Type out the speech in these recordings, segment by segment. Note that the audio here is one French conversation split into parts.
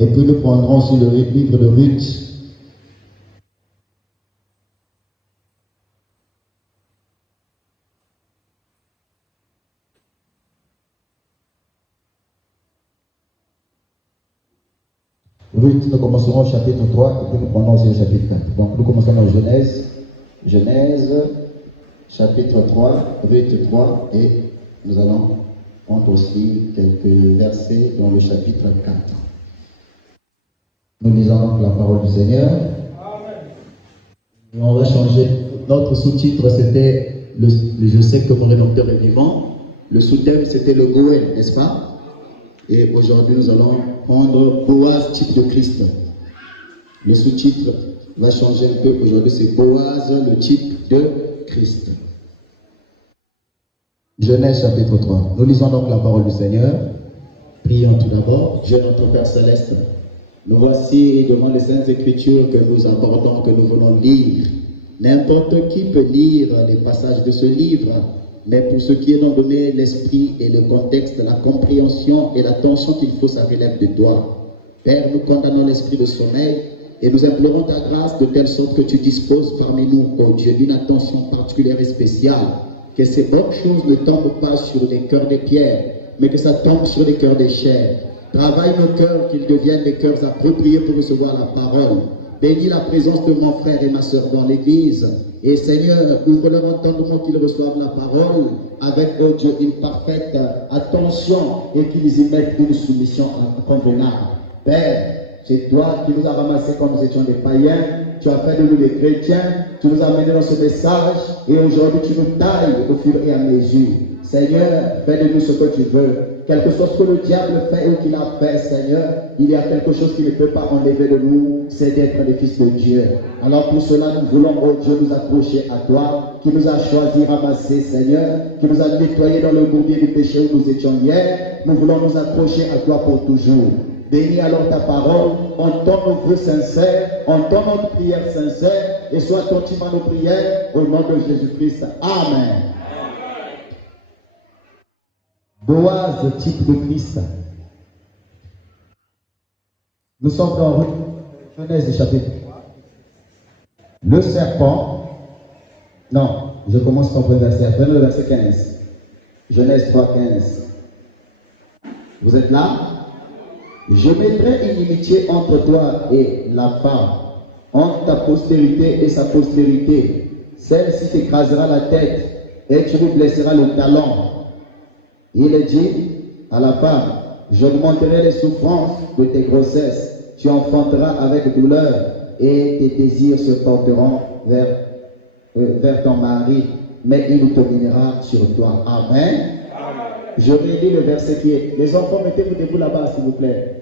Et puis nous prendrons aussi le livre de Ruth. Ruth, nous commencerons au chapitre 3 et puis nous prendrons aussi le chapitre 4. Donc nous commençons dans Genèse. Genèse, chapitre 3, Ruth 3, et nous allons prendre aussi quelques versets dans le chapitre 4. Nous lisons donc la parole du Seigneur. Et on va changer. Notre sous-titre, c'était Je sais que mon Rédempteur est vivant. Le sous-thème, c'était le Goël, n'est-ce pas? Et aujourd'hui, nous allons prendre Boaz, type de Christ. Le sous-titre va changer un peu. Aujourd'hui, c'est Boaz, le type de Christ. Genèse chapitre 3. Nous lisons donc la parole du Seigneur. Prions tout d'abord. Dieu notre Père Céleste, nous voici devant les Saintes Écritures que nous abordons, que nous voulons lire. N'importe qui peut lire les passages de ce livre, mais pour ce qui est d'en donner l'esprit et le contexte, la compréhension et l'attention qu'il faut, ça relève de toi. Père, nous condamnons l'esprit de sommeil et nous implorons ta grâce de telle sorte que tu disposes parmi nous, ô Dieu, une attention particulière et spéciale. Que ces bonnes choses ne tombent pas sur les cœurs des pierres, mais que ça tombe sur les cœurs des chairs. Travaille nos cœurs, qu'ils deviennent des cœurs appropriés pour recevoir la parole. Bénis la présence de mon frère et ma soeur dans l'église. Et Seigneur, ouvre leur entendement qu'ils reçoivent la parole avec, oh Dieu, une parfaite attention et qu'ils y mettent une soumission convenable. Père, c'est toi qui nous as ramassés quand nous étions des païens. Tu as fait de nous des chrétiens. Tu nous as menés dans ce message. Et aujourd'hui, tu nous tailles au fur et à mesure. Seigneur, fais de nous ce que tu veux. Quel que soit ce que le diable fait ou qu'il a fait, Seigneur, il y a quelque chose qui ne peut pas enlever de nous, c'est d'être des fils de Dieu. Alors pour cela, nous voulons, oh Dieu, nous accrocher à toi, qui nous a choisi, ramassé, Seigneur, qui nous a nettoyés dans le bourbier du péché où nous étions hier. Nous voulons nous accrocher à toi pour toujours. Bénis alors ta parole, entends nos vœux sincères, entends notre prière sincère, et sois attentif à nos prières, au nom de Jésus-Christ. Amen. Boaz, type de Christ. Nous sommes dans Genèse chapitre 3. Le serpent, non, je commence par le verset, le verset 15. Genèse 3, 15. Vous êtes là? Je mettrai une inimitié entre toi et la femme, entre ta postérité et sa postérité. Celle-ci t'écrasera la tête et tu lui blesseras le talon. Il dit à la femme, j'augmenterai les souffrances de tes grossesses, tu enfanteras avec douleur et tes désirs se porteront vers ton mari, mais il dominera sur toi. Amen. Amen. Je relis le verset qui est... Les enfants, mettez-vous debout là-bas, s'il vous plaît.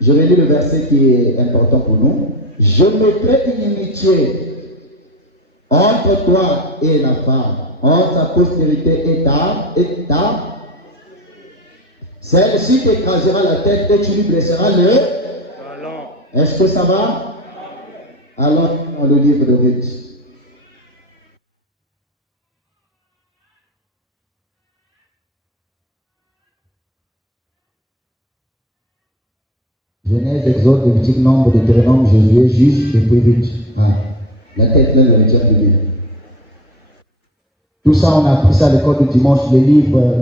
Je relis le verset qui est important pour nous. Je mettrai une inimitié entre toi et la femme, entre ta postérité et ta celle-ci t'écrasera la tête et tu lui blesseras le talon. Est-ce que ça va? Allons dans le livre de Ruth. Genèse, Exode, Lévitique, Nombre, Deutéronome, Josué, Juge et puis Ruth. Ah, la tête là, le retient du livre. Tout ça, on a appris ça à l'école du dimanche, les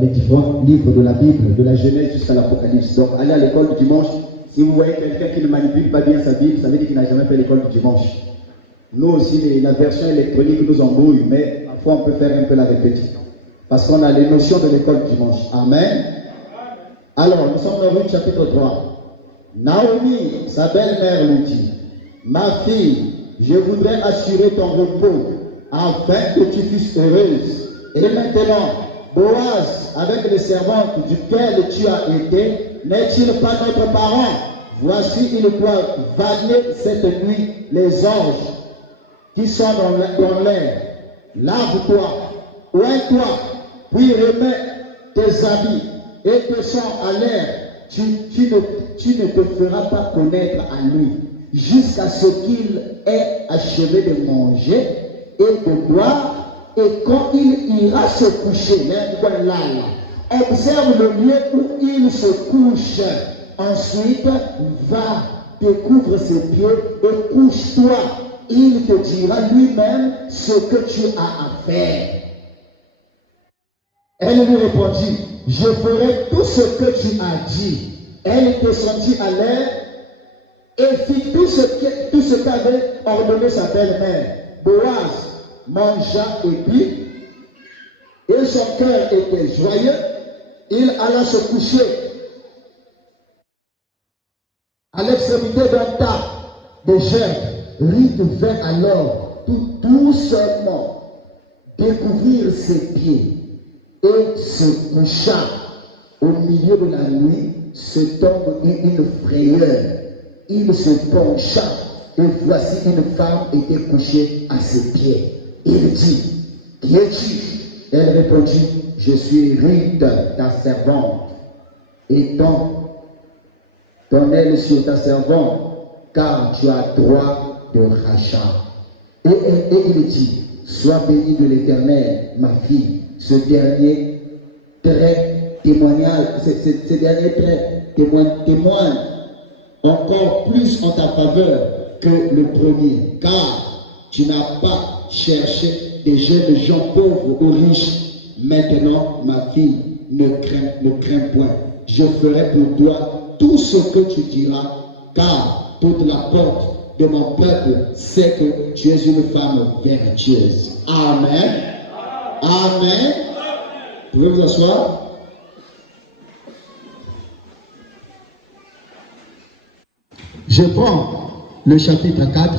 différents livres de la Bible, de la Genèse jusqu'à l'Apocalypse. Donc, allez à l'école du dimanche, si vous voyez quelqu'un qui ne manipule pas bien sa Bible, ça veut dire qu'il n'a jamais fait l'école du dimanche. Nous aussi, la version électronique nous embrouille, mais parfois on peut faire un peu la répétition. Parce qu'on a les notions de l'école du dimanche. Amen. Alors, nous sommes dans Ruth chapitre 3. Naomi, sa belle-mère, lui dit, ma fille, je voudrais assurer ton repos, afin que tu fusses heureuse. Et maintenant, Boaz, avec les servantes duquel tu as été, n'est-il pas notre parent? Voici, il doit valer cette nuit les anges qui sont dans l'air. Lave-toi, oins-toi, puis remets tes habits et te sens à l'air. Tu ne te feras pas connaître à lui jusqu'à ce qu'il ait achevé de manger et de boire, et quand il ira se coucher, observe le lieu où il se couche. Ensuite, va, découvre ses pieds et couche-toi. Il te dira lui-même ce que tu as à faire. Elle lui répondit, je ferai tout ce que tu as dit. Elle descendit à l'air et fit tout ce qu'avait ordonné sa belle-mère. Boaz mangea et but, et son cœur était joyeux. Il alla se coucher à l'extrémité d'un tas de gerbes. Ruth vint alors tout doucement découvrir ses pieds et se coucha. Au milieu de la nuit, cet homme eut une frayeur. Il se pencha et voici une femme était couchée à ses pieds. Il dit, qui es-tu? Elle répondit, je suis Ruth, ta servante. Et ton aile sur ta servante, car tu as droit de rachat. Et il dit, sois bénie de l'Éternel, ma fille. Ce dernier trait témoigne encore plus en ta faveur que le premier, car tu n'as pas cherché des jeunes gens pauvres ou riches. Maintenant, ma fille, ne crains point. Je ferai pour toi tout ce que tu diras, car toute la porte de mon peuple sait que tu es une femme vertueuse. Amen. Amen. Vous pouvez vous asseoir. Je prends le chapitre 4.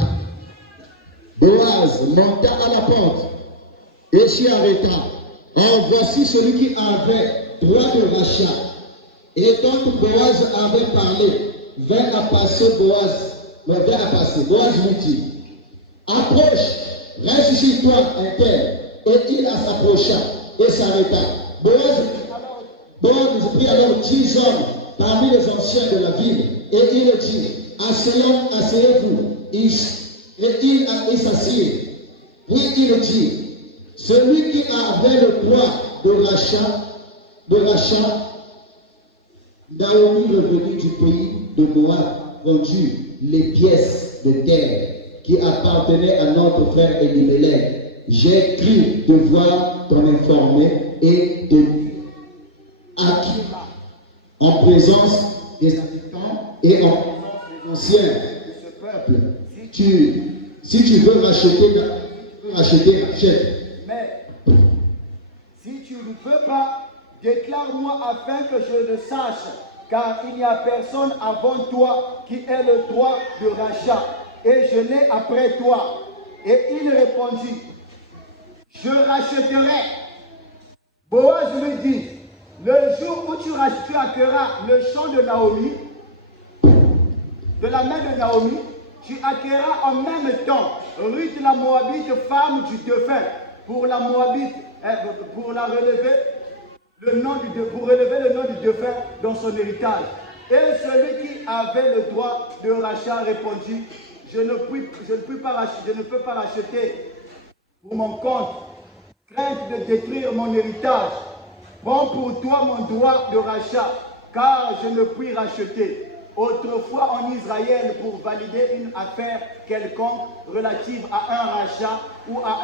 Boaz monta à la porte et s'y arrêta. Or, voici celui qui avait droit de rachat. Et quand Boaz avait parlé, vint à passer. Boaz lui dit, approche, reste ici toi, un tel. Et il s'approcha et s'arrêta. Boaz prit alors 10 hommes parmi les anciens de la ville. Et il dit, asseyez-vous. Et il s'assied. Puis il dit, celui qui avait le droit de rachat, Naomi revenue du pays de Moab, vendu les pièces de terre qui appartenaient à notre frère Elimelech. J'ai cru devoir t'en informer et te acquis en présence des habitants et en présence des anciens de ce peuple. Si tu veux racheter, rachète. Mais si tu ne veux pas, déclare-moi afin que je le sache, car il n'y a personne avant toi qui ait le droit de rachat, et je l'ai après toi. Et il répondit, je rachèterai. Boaz lui dit, le jour où tu acquerras le champ de Naomi, de la main de Naomi, tu acquerras en même temps Ruth la Moabite, femme du défunt, pour la Moabite, pour relever le nom du défunt dans son héritage. Et celui qui avait le droit de rachat répondit, je ne peux pas racheter pour mon compte, crainte de détruire mon héritage. Prends pour toi mon droit de rachat, car je ne puis racheter. Autrefois en Israël, pour valider une affaire quelconque relative à un rachat ou à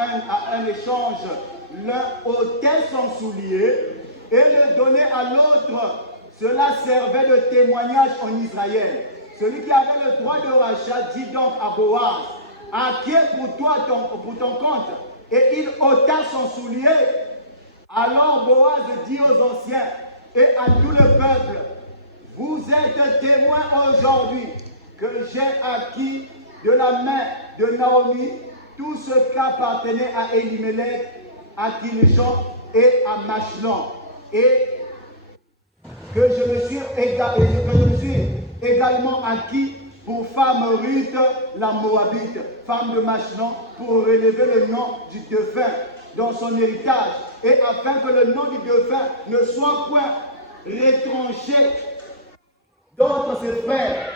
un échange, l'un ôtait son soulier et le donnait à l'autre. Cela servait de témoignage en Israël. Celui qui avait le droit de rachat dit donc à Boaz, acquiers pour toi pour ton compte. Et il ôta son soulier. Alors Boaz dit aux anciens et à tout le peuple, vous êtes témoins aujourd'hui que j'ai acquis de la main de Naomi tout ce qu'appartenait à Elimelech, à Kilishon et à Machlon, et que je me suis également acquis pour femme Ruth la Moabite, femme de Machlon, pour relever le nom du défunt dans son héritage, et afin que le nom du défunt ne soit point retranché d'entre ses frères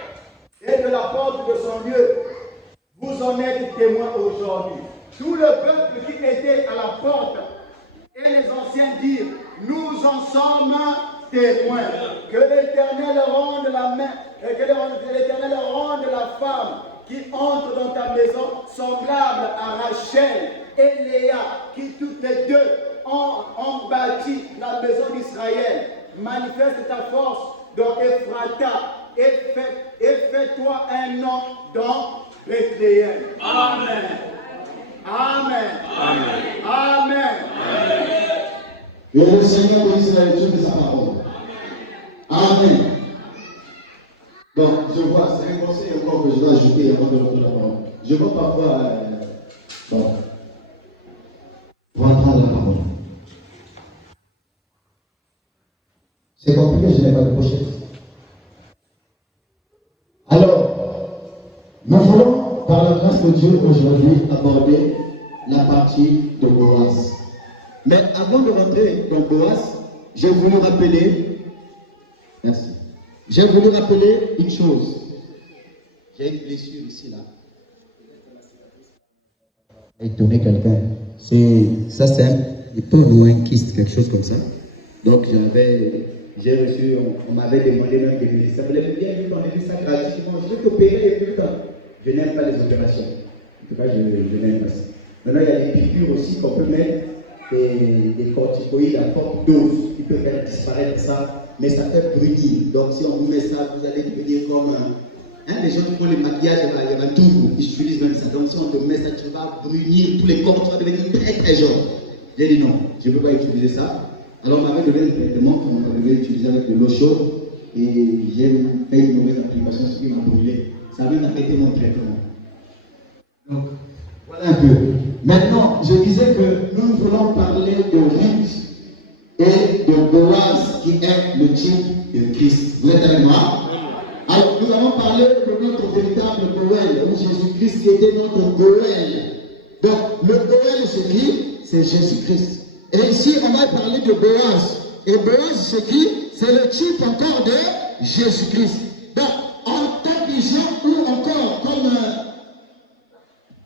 et de la porte de son lieu. Vous en êtes témoins aujourd'hui. Tout le peuple qui était à la porte et les anciens dirent, nous en sommes témoin. Que l'Éternel rende la main, et que l'Éternel rende la femme qui entre dans ta maison semblable à Rachel et Léa, qui toutes les deux ont bâti la maison d'Israël. Manifeste ta force dans Ephrata et fais-toi un nom dans Bethléem. Amen. Amen. Amen. Amen. Que le Seigneur bénisse la lecture de sa parole. Amen. Donc, je vois, c'est un conseil encore que je dois ajouter avant de rentrer la parole. Je vois parfois. Bon. On va prendre la parole. C'est compliqué, je n'ai pas de pochette. Alors, nous voulons, par la grâce de Dieu, aujourd'hui, aborder la partie de Boaz. Mais avant de rentrer dans Boaz, j'ai voulu rappeler, merci, j'ai voulu rappeler une chose. J'ai une blessure ici, là. Étonner quelqu'un. C'est un peu loin, kyste, quelque chose comme ça. Donc j'ai reçu, on m'avait demandé même de venir. Ça voulait bien vu qu'on ait fait ça gratuitement. Je vais t'opérer et tout. Je n'aime pas les opérations. En tout cas, je n'aime pas ça. Maintenant, il y a des piqûres aussi qu'on peut mettre, des corticoïdes à forte dose qui peuvent faire disparaître ça, mais ça fait brunir. Donc, si on vous met ça, vous allez devenir comme les gens qui font les maquillages, il y a un tout, ils utilisent même ça. Donc, si on te met ça, tu vas brunir tous les corps, tu vas devenir très très jaune. J'ai dit non, je ne peux pas utiliser ça. Alors, on m'avait donné un traitement qu'on devait utiliser avec de l'eau chaude et j'ai fait une mauvaise application, ce qui m'a brûlé. Ça a même affecté mon traitement. Donc, voilà un peu. Maintenant, je disais que nous voulons parler de Ruth et de Boaz, qui est le type de Christ. Vous êtes avec moi? Alors, nous allons parler de notre véritable Boaz, où Jésus-Christ était notre Boaz. Donc, le Boaz, c'est qui? C'est Jésus-Christ. Et ici, on va parler de Boaz. Et Boaz, c'est qui? C'est le type encore de Jésus-Christ. Donc, en conclusion, ou encore comme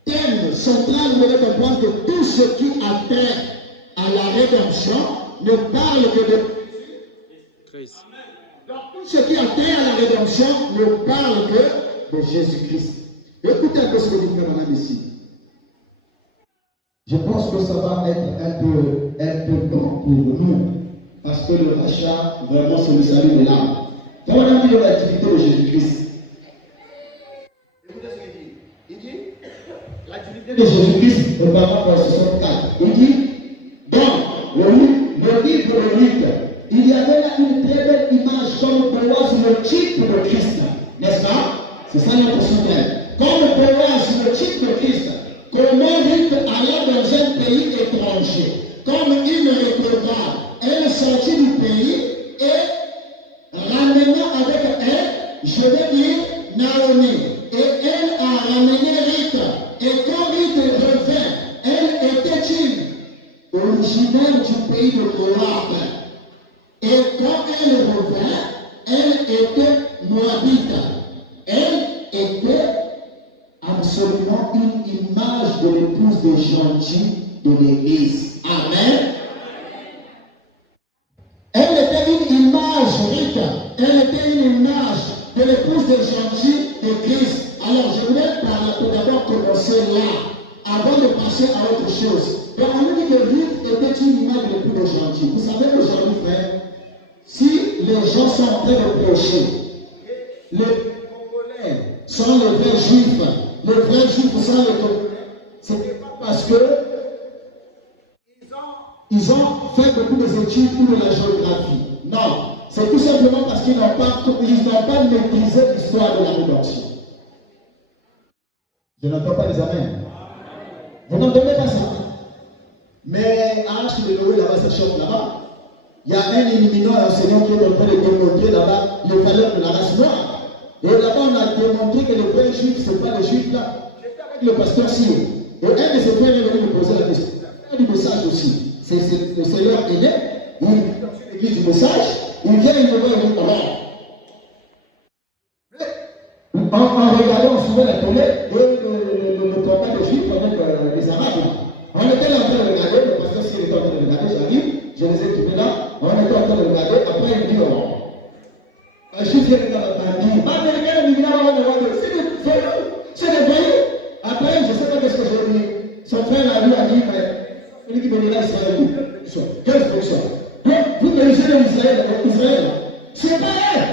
thème central, vous devez comprendre que tout ce qui a trait à la rédemption ne parle que de Christ. Donc, tout ce qui a trait à la rédemption ne parle que de Jésus-Christ. Écoutez un peu ce que dit Frère Madame ici. Je pense que ça va être un peu grand pour nous, parce que le rachat, vraiment, c'est le salut de l'âme. Frère Madame dit de l'activité de Jésus-Christ. Écoutez ce qu'il dit. Il dit, L'activité de Jésus-Christ, le paragraphe 64. Il dit, dans le livre de Luc, il y avait là une très belle image comme Boaz, le type de Christ. N'est-ce pas? C'est ça notre thème. Comme Boaz, le type de Christ. Comment Ruth alla dans un pays étranger, comme une rétrograde, elle sortit du pays et ramenant avec elle, je vais dire, Naomi. Et elle a ramené Ruth. Et quand Ruth revint, elle était originaire du pays de Moab. Et quand elle revint, elle était moabite. Elle était absolument une image de l'épouse de Jésus de l'Église. Amen. Elle était une image, Rita. Elle était une image de l'épouse de Jésus de Christ. Alors je voulais tout d'abord commencer là, avant de passer à autre chose. Donc on nous dit que Ruth était une image de l'épouse de Jésus. Vous savez aujourd'hui, frère, si les gens sont en train de prêcher, les Congolais sont les vrais juifs. Les vrais juifs sont les Congolais. Ce n'est pas parce que ils ont fait beaucoup d'études ou de la géographie. Non, c'est tout simplement parce qu'ils n'ont pas maîtrisé l'histoire de la rédemption. Je n'entends pas les amens. Vous n'entendez pas ça? Mais à H de Noé, là-bas, ça chauffe là-bas. Il y a un illuminant, un enseignant qui est en train de démontrer là-bas les valeurs de la race noire. Et là-bas, on a démontré que les vrais juifs, ce n'est pas les juifs là. J'étais avec le pasteur Sio. Et un de ses frères est venu me poser la question. Il y a du message aussi. C'est le Seigneur aîné. Il vient sur l'église du message. Il vient, il me voit, il dit, en regardant, on suivait la télé le combat des juifs avec les arabes. On était là en train de regarder, le pasteur Sio était en train de regarder, j'arrive, je les ai tournés là. On était en train de regarder. Après, il dit, C'est des voyous. Après, je ne sais pas ce que j'ai dit. Son frère lui a dit, mais celui qui donnera Israël, quelle fonction? Vous connaissez Israël. C'est pas elle.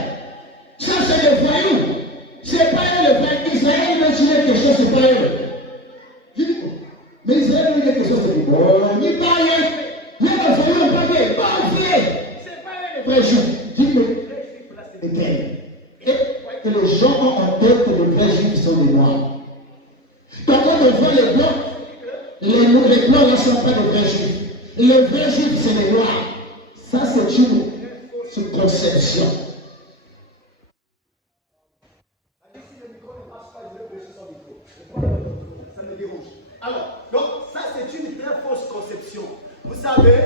Ça, c'est des voyous. C'est pas elle le frère. Israël veut dire quelque chose, c'est pas elle. Je dis, mais Israël veut dire quelque chose, c'est dit, bon, ni pas elle. Il y a des voyous, pas elle. Pas elle. C'est pas elle le frère juif. Dis-moi. Et que les gens ont en tête que les vrais juifs sont des noirs. Quand on voit les blancs, les blancs ne sont pas des vrais juifs. Les vrais juifs, c'est les noirs. Ça, c'est une conception. Ça me dérange. Alors, donc, ça, c'est une très fausse conception. Vous savez,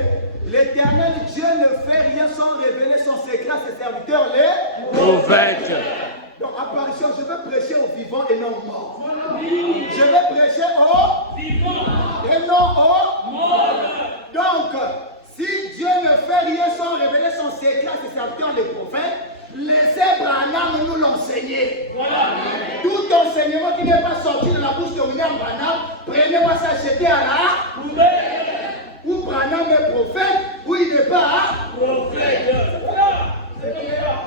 l'Éternel Dieu ne fait rien sans révéler son secret à ses serviteurs, les prophètes. Donc, apparition, je veux prêcher aux vivants et non aux morts. Je vais prêcher aux vivants et non aux morts. Donc, si Dieu ne fait rien sans révéler son secret à ses serviteurs, les prophètes, laissez Branham nous l'enseigner. Voilà. Tout enseignement qui n'est pas sorti de la bouche de William Branham, prenez-moi ça, jeter à la poubelle. Ou Branham est prophète, ou il n'est pas prophète.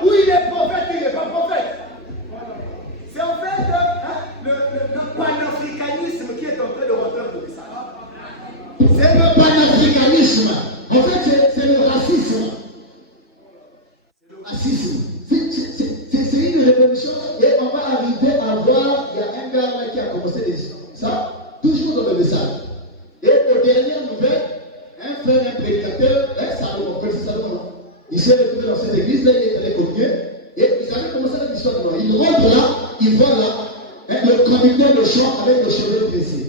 Ou il est prophète, ou il n'est pas prophète. C'est en fait le panafricanisme qui est en train de rentrer dans le message. C'est le panafricanisme. En fait, c'est le racisme. C'est le racisme. C'est une révolution et on va arriver à voir, il y a un gars là qui a commencé ça, toujours dans le message. Et aux dernières nouvelles, un frère, un prédicateur, Salomon, il s'est retrouvé dans cette église, là, il est allé communier, et ils avaient commencé l'histoire de moi. Il rentre là, il voit là, le conducteur de chant avec les cheveux dressés.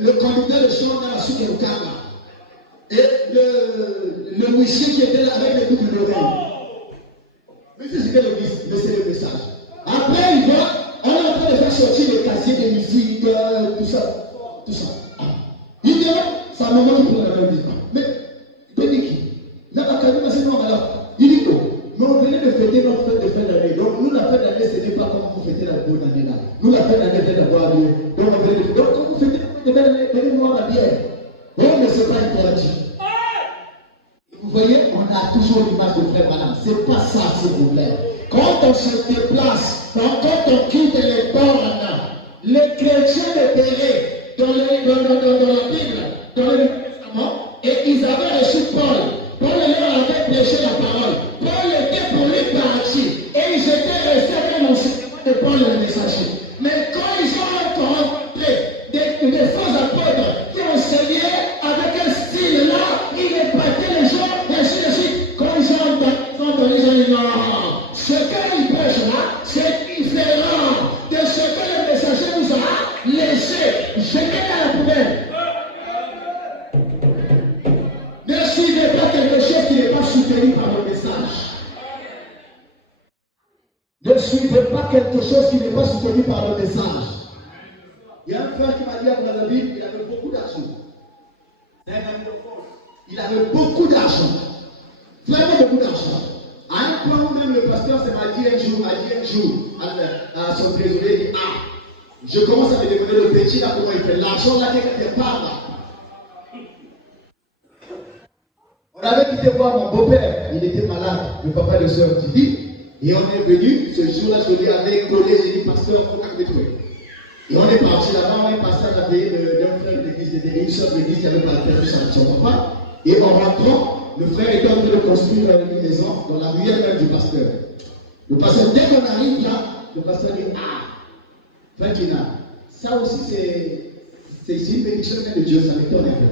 Le conducteur de chant dans la suite de Okama. Et le monsieur qui était là avec les boucles d'oreilles. Mais c'est ce que l'église, mais c'est le message. Après, il voit, on est en train de faire sortir les casiers de musique, tout ça. Il dit, c'est un moment qui prend la même vie. Mais, Béniki, là, la caméra, c'est non, alors. Il dit, mais on venait de fêter notre fête de fin d'année. Donc, nous, la fête d'année, ce n'est pas comme vous fêtez la bonne année là. Nous, la fête d'année vient d'avoir lieu. Donc, on venait de. Donc, quand vous fêtez la fête de fin d'année, donnez-moi la bière. Oh, mais ce n'est pas interdit. Vous voyez, on a toujours l'image de frère Branham. Ce n'est pas ça, ce problème. Quand on se déplace, quand on quitte les bornes, les chrétiens de Béret, dans la Bible, dans le Nouveau Testament, et ils avaient reçu Paul. Paul leur avait prêché la parole. Paul était pour les partis. Et ils étaient restés avec l'enseignement de Paul le messager. Mais quand ils ont rencontré des faux apôtres qui enseignaient avec un style là, ils épataient les gens, et ainsi de suite. Quand ils ont entendu, ils ont dit non. Ce qu'ils prêchent là, c'est différent de ce que le messager nous a laissé. Jeter à la poubelle. Ne suivez pas quelque chose qui n'est pas soutenu par le message. Ne suivez pas quelque chose qui n'est pas soutenu par le message. Il y a un frère qui m'a dit à Brazzaville, il avait beaucoup d'argent. C'est un ami de France. Il avait beaucoup d'argent. Vraiment beaucoup d'argent. À un point où même le pasteur m'a dit un jour, à son trésorier, il dit, je commence à me demander le petit là comment il fait. L'argent là, quelque part là. On avait quitté voir mon beau-père, il était malade, le papa de soeur Didi, et on est venu, ce jour-là, je lui avais collé, j'ai dit, pasteur, il faut qu'on me. Et on est parti là-bas, on est passé à la veille d'un frère d'église, une soeur d'église qui avait perdu son papa, et en rentrant, le frère était en train de construire une maison dans la ruelle même du pasteur. Le pasteur, dès qu'on arrive là, le pasteur dit, Fatina, ça aussi c'est une bénédiction de Dieu, ça m'étonne un peu.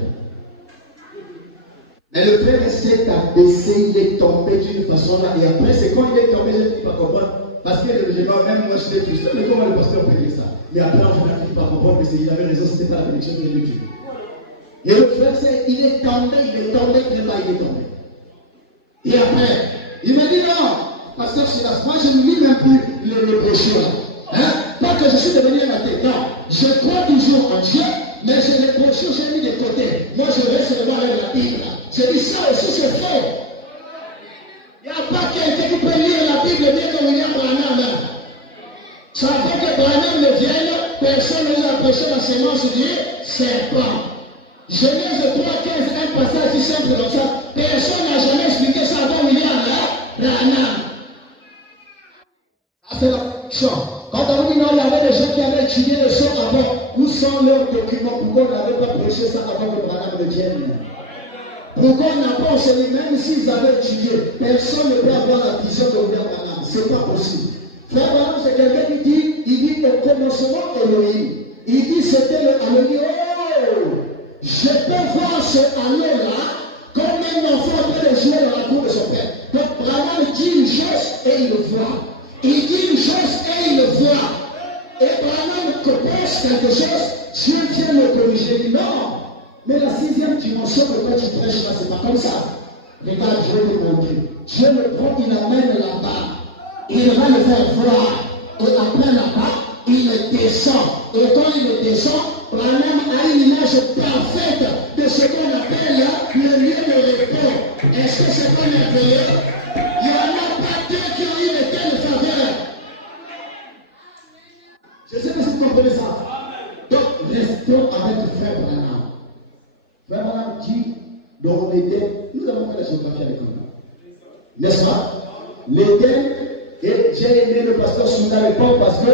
Mais le frère essaie d'abaisser, il est tombé d'une façon là, et après c'est quand il est tombé, je ne peux pas comprendre, parce que même moi je l'ai frustré, mais comment le pasteur peut dire ça? Mais après on a fini par comprendre que il avait raison, ce n'était pas la bénédiction de Dieu. Et le frère, il est tombé, vraiment il est tombé. Et après, il m'a dit non, pasteur Silas, moi je ne lis même plus le brochures là. Hein? Pas que je suis devenu un athée, non. Je crois toujours en Dieu, mais je les brochures, j'ai mis de côté. Moi je reste seulement avec la Bible. J'ai dit ça aussi c'est faux. Il n'y a pas quelqu'un qui peut lire la Bible bien comme il y a Ça fait que Branham ne vienne, personne ne lui a prêché la sémence du serpent. Genèse 3, 15, un passage si simple comme ça. Personne n'a jamais expliqué ça avant William Branham. Ça c'est la question. Quand on dit non, il y avait des gens qui avaient étudié le son avant. Où sont leurs documents? Pourquoi on n'avait pas prêché ça avant que Branham ne vienne? Pourquoi on n'a pas enseigné, même s'ils avaient étudié, personne ne peut avoir la vision de William Branham. C'est pas possible. Frère Branham, c'est quelqu'un qui dit, il dit au commencement Elohim. Il dit c'était le Elohim. Oh! Je peux voir ce anneau-là comme un enfant en train de jouer dans la cour de son père. Donc Branham dit une chose et il le voit. Il dit une chose et il le voit. Et Branham pense quelque chose, Dieu vient le corriger. Il dit non. Mais la sixième dimension de quoi tu prêches là, c'est pas comme ça. Regarde, je vais te montrer. Dieu le prend, il l'amène là-bas. Il va le faire voir. Et après là-bas, il le descend. Et quand il le descend, Branham a une image parfaite de ce qu'on appelle le lieu de repos. Est-ce que c'est pas merveilleux? Il n'y en a pas deux qui ont eu de telles faveurs. Je sais pas si vous comprenez ça. Donc, restons avec frère Branham. Frère Branham dit, dans l'Éden, nous avons fait la géographie avec lui. N'est-ce pas? L'Éden, et j'ai aimé le pasteur Sounda à l'époque parce que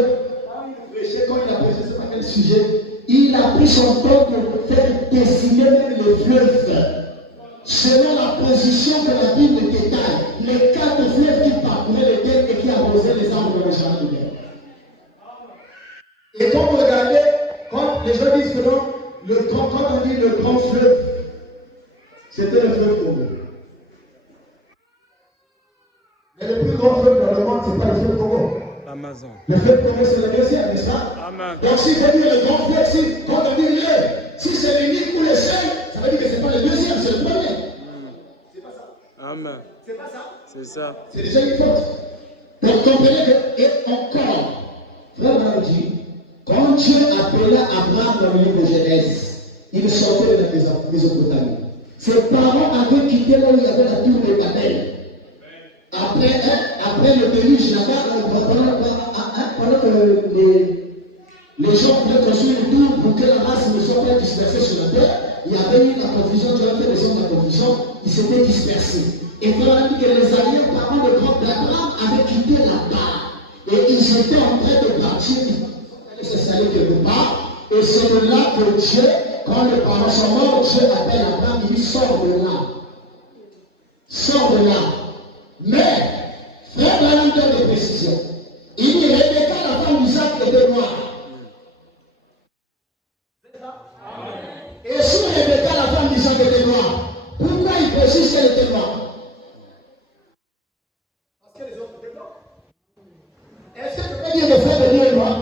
quand il a prêché, je ne sais pas quel sujet, il a pris son temps de faire dessiner même le fleuve selon la position que la Bible détaille. Les 4 fleuves qui parcouraient l'Éden et qui arrosaient les arbres dans le jardin de l'Éden. Et quand vous regardez, quand les gens disent que non, quand on dit le grand fleuve, c'était le fleuve Congo. Mais le plus grand fleuve dans le monde, ce n'est pas le fleuve Congo. Amazon. Le fleuve Congo, c'est le deuxième, n'est-ce pas? Amen. Donc, si vous dire le grand fleuve, quand on dit le, si c'est l'unique ou le seul, ça veut dire que ce n'est pas le deuxième, c'est le premier. C'est pas ça. Amen. C'est pas ça. C'est ça. C'est déjà une faute. Donc, comprenez que, et encore, frère Branham dit, quand Dieu appela Abraham dans le livre de Genèse, il sortait de la Mésopotamie. Ses parents avaient quitté là où il y avait la tour de Babel. Après le déluge là-bas, pendant que les gens voulaient construire une tour pour que la race ne soit pas dispersée sur la terre, il y avait eu la confusion, Dieu a fait descendre la confusion, ils s'étaient dispersés. Et il a dit que les arrière-parents d'Abraham avaient quitté là-bas. Et ils étaient en train de partir, ils allaient s'installer quelque part. Et c'est de là que Dieu, quand les parents sont morts, Dieu appelle Abraham, il dit sors de là. Sors de là. Mais, frère Branham donne des précisions. Il dit Rebecca, la femme d'Isaac, était noire. Et si Rebecca, la femme d'Isaac, était noire, pourquoi il précise qu'elle était noire? Parce que les autres étaient blancs. Est-ce que je peux dire que frère Denis est noir?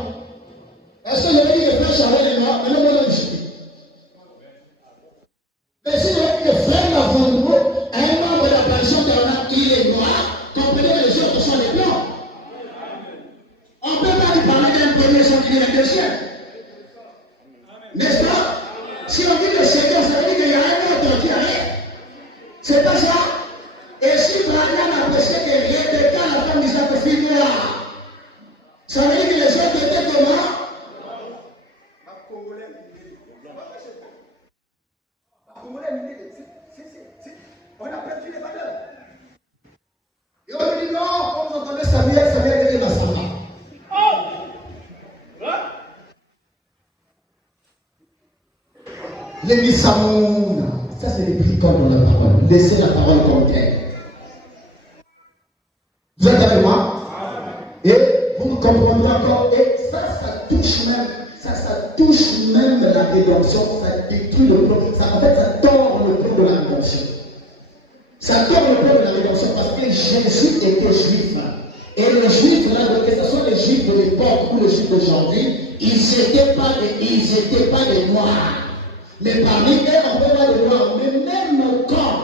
Est-ce que je vais dire que frère Charel est noir? Mais non, non, je dis. Mais si je veux dire que frère Lavandro, un membre de la pension terrenale, il est noir, comprenez que les autres sont les blancs. On ne peut pas lui parler d'un premier sans qu'il y ait un deuxième. N'est-ce pas? Si on dit le Seigneur, ça veut dire qu'il y a un autre qui arrive. C'est pas ça? Et si Branham a prêché que Rebecca, la femme d'Isaac, fille noire, ça veut dire que les autres étaient comment? On a perdu les valeurs. Et on lui dit non, quand vous entendez Samuel, Samuel dit la Sama. L'église Samoun, ça c'est les prix comme dans la parole. Laissez la parole comme telle. Vous êtes avec moi? Et vous comprendrez encore. Et ça touche même la rédemption. Ça détruit le plan. En fait, ça tord le plan de la rédemption. Ça tord le plan de la rédemption parce que Jésus était juif. Et les juifs, là, que ce soit les juifs de l'époque ou les juifs d'aujourd'hui, ils n'étaient pas des noirs. Mais parmi eux, on peut pas de noirs. Mais même quand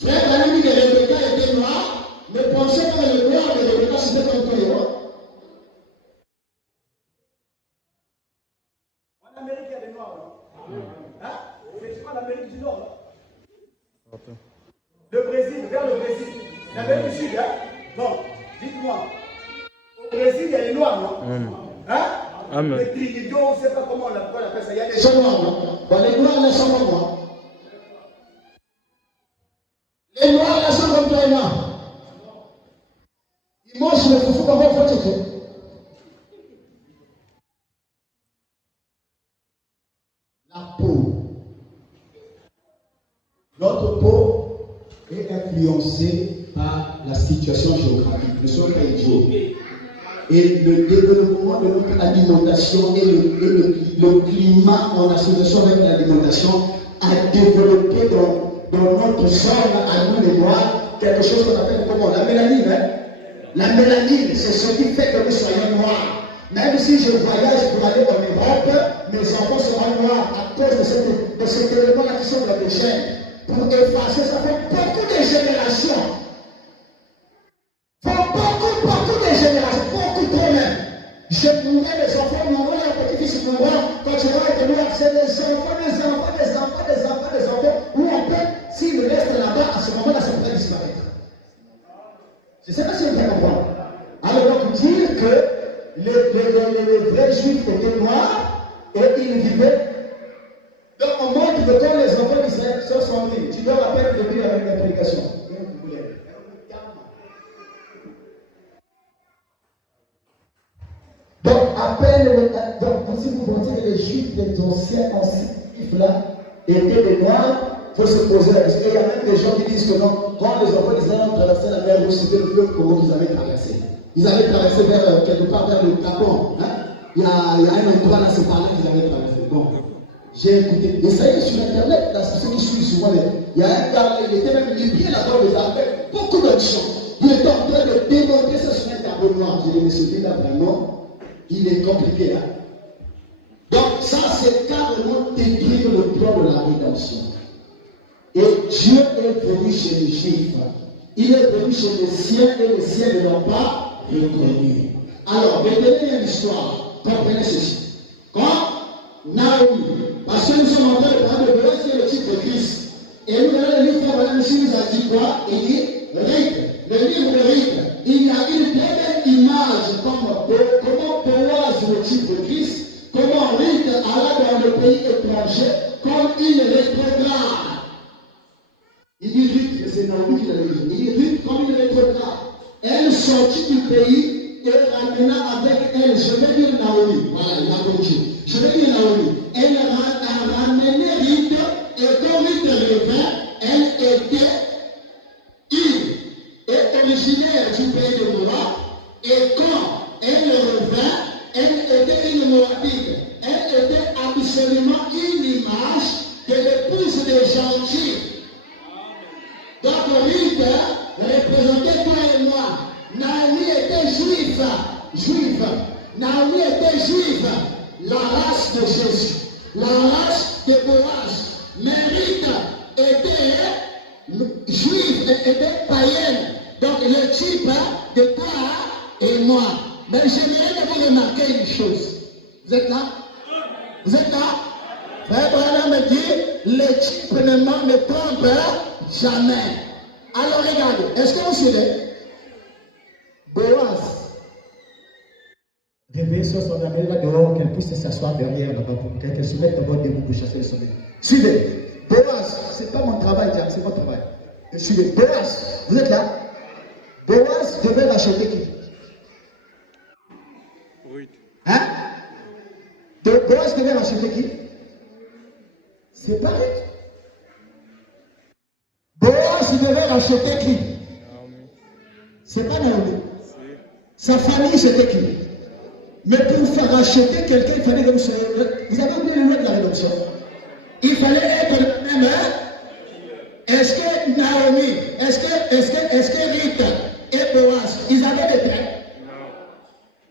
frère Branham dit que Rebecca était noire, ne pensez pas que le noir de Rebecca c'était comme toi et moi. En Amérique, il y a des noirs, non? Hein? Effectivement, l'Amérique du Nord, non? Le Brésil, vers le Brésil. L'Amérique du Sud, hein? Bon, dites-moi. Au Brésil, il y a les noirs, non? Hein? Amen. Les trinidos, on ne sait pas comment on appelle ça. Il y a des Ils sont noirs, non? Bon, les noirs, là, sont comme moi. Les noirs, là, sont comme toi et moi. Ils mangent le foufou comme on fait tout. La peau. Notre peau est influencée par la situation géographique. Nous sommes pas idiots. Et le développement de notre alimentation et le climat en association avec l'alimentation a développé dans notre sol, à nous les noirs, quelque chose qu'on appelle comment? La mélanine. Hein? La mélanine, c'est ce qui fait que nous soyons noirs. Même si je voyage pour aller en Europe, mes enfants seront noirs à cause de cet élément-là qui sont dans les chaînes. Pour effacer, ça fait beaucoup de générations. Beaucoup de générations, beaucoup trop même. Je pourrais les enfants noirs, les petits-fils noirs, quand tu vois que noirs, c'est des enfants, où on peut, s'ils me restent là-bas, à ce moment-là, ça pourrait disparaître. Je ne sais pas si vous pouvez comprendre. Alors, donc, dire que les vrais juifs étaient noirs et ils vivaient. Donc, on montre que quand les enfants d'Israël sont venus, tu dois la peine de venir avec la prédication. Donc, à peine, donc, si vous pensez que les juifs, les anciens juifs là, étaient des noirs, il faut se poser la question. Il y a même des gens qui disent que non, quand les enfants d'Israël ont traversé la mer Rouge, c'était le fleuve Congo qu'ils avaient traversé. Ils avaient traversé vers, quelque part vers le Gabon. Hein? Il y a un endroit là, c'est par là qu'ils avaient traversé. Bon, j'ai écouté. Et ça y est, sur Internet, là, c'est ce que je suis souvent. Il y a un gars, il était même livré là-bas, il avait beaucoup de choses. Il était en train de démontrer ça sur un tableau noir. J'ai dit, mais ce là vraiment, il est compliqué. Hein? Donc, ça, c'est carrément décrire le plan de la rédemption. Et Dieu est venu chez les Juifs. Il est venu chez les siens et les siens ne l'ont pas reconnu. Alors, retenez une histoire. Comprenez ceci. Quand Naomi, parce que nous sommes en train de parler de Boaz qui est le type de Christ, et nous allons le livre, Madame Michel nous a dit quoi? Il dit Rite. Le livre de Rite, il y a une belle image comment Boaz, le type de Christ, comment Rite alla dans le pays étranger comme une rétrograde. Il dit Ruth, c'est Naomi qui l'a dit. Il dit Ruth comme une rétrograde. Elle sortit du pays et ramena avec elle, je vais dire Naomi. Voilà, il a compris. Je vais dire Naomi. Elle a ramené Ruth et quand Ruth revint, elle était originaire du pays de Moab. Et quand elle revint, elle était une Moabite. Elle était absolument une image de l'épouse des gentils. Donc Ruth représentait toi et moi. Naomi était juive. Naomi était juive. La race de Jésus. La race de Boaz. Mais Ruth était juive, était païenne. Donc le type de toi et moi. Mais j'aimerais que vous remarquiez une chose. Vous êtes là? Vous êtes là? Frère Branham me dit, le type ne trompe jamais. Alors regardez, est-ce que vous suivez? Boaz réveille sur son amie là dehors, qu'elle puisse s'asseoir derrière là-bas pour qu'elle se mette d'abord debout pour chasser le soleil. Suivez. Boaz, c'est pas mon travail, c'est votre travail. Suivez. Boaz, vous êtes là? Boaz devait racheter qui? Oui. Hein? Boaz devait racheter qui? C'est pas Ruth. Boaz devait racheter qui? C'est pas Naomi. Sa famille, c'était qui? Mais pour faire racheter quelqu'un, il fallait que vous soyez. Vous avez oublié le nom de la rédemption. Il fallait être le même. Est-ce que Naomi, est-ce que Ruth et Boaz, ils avaient des biens?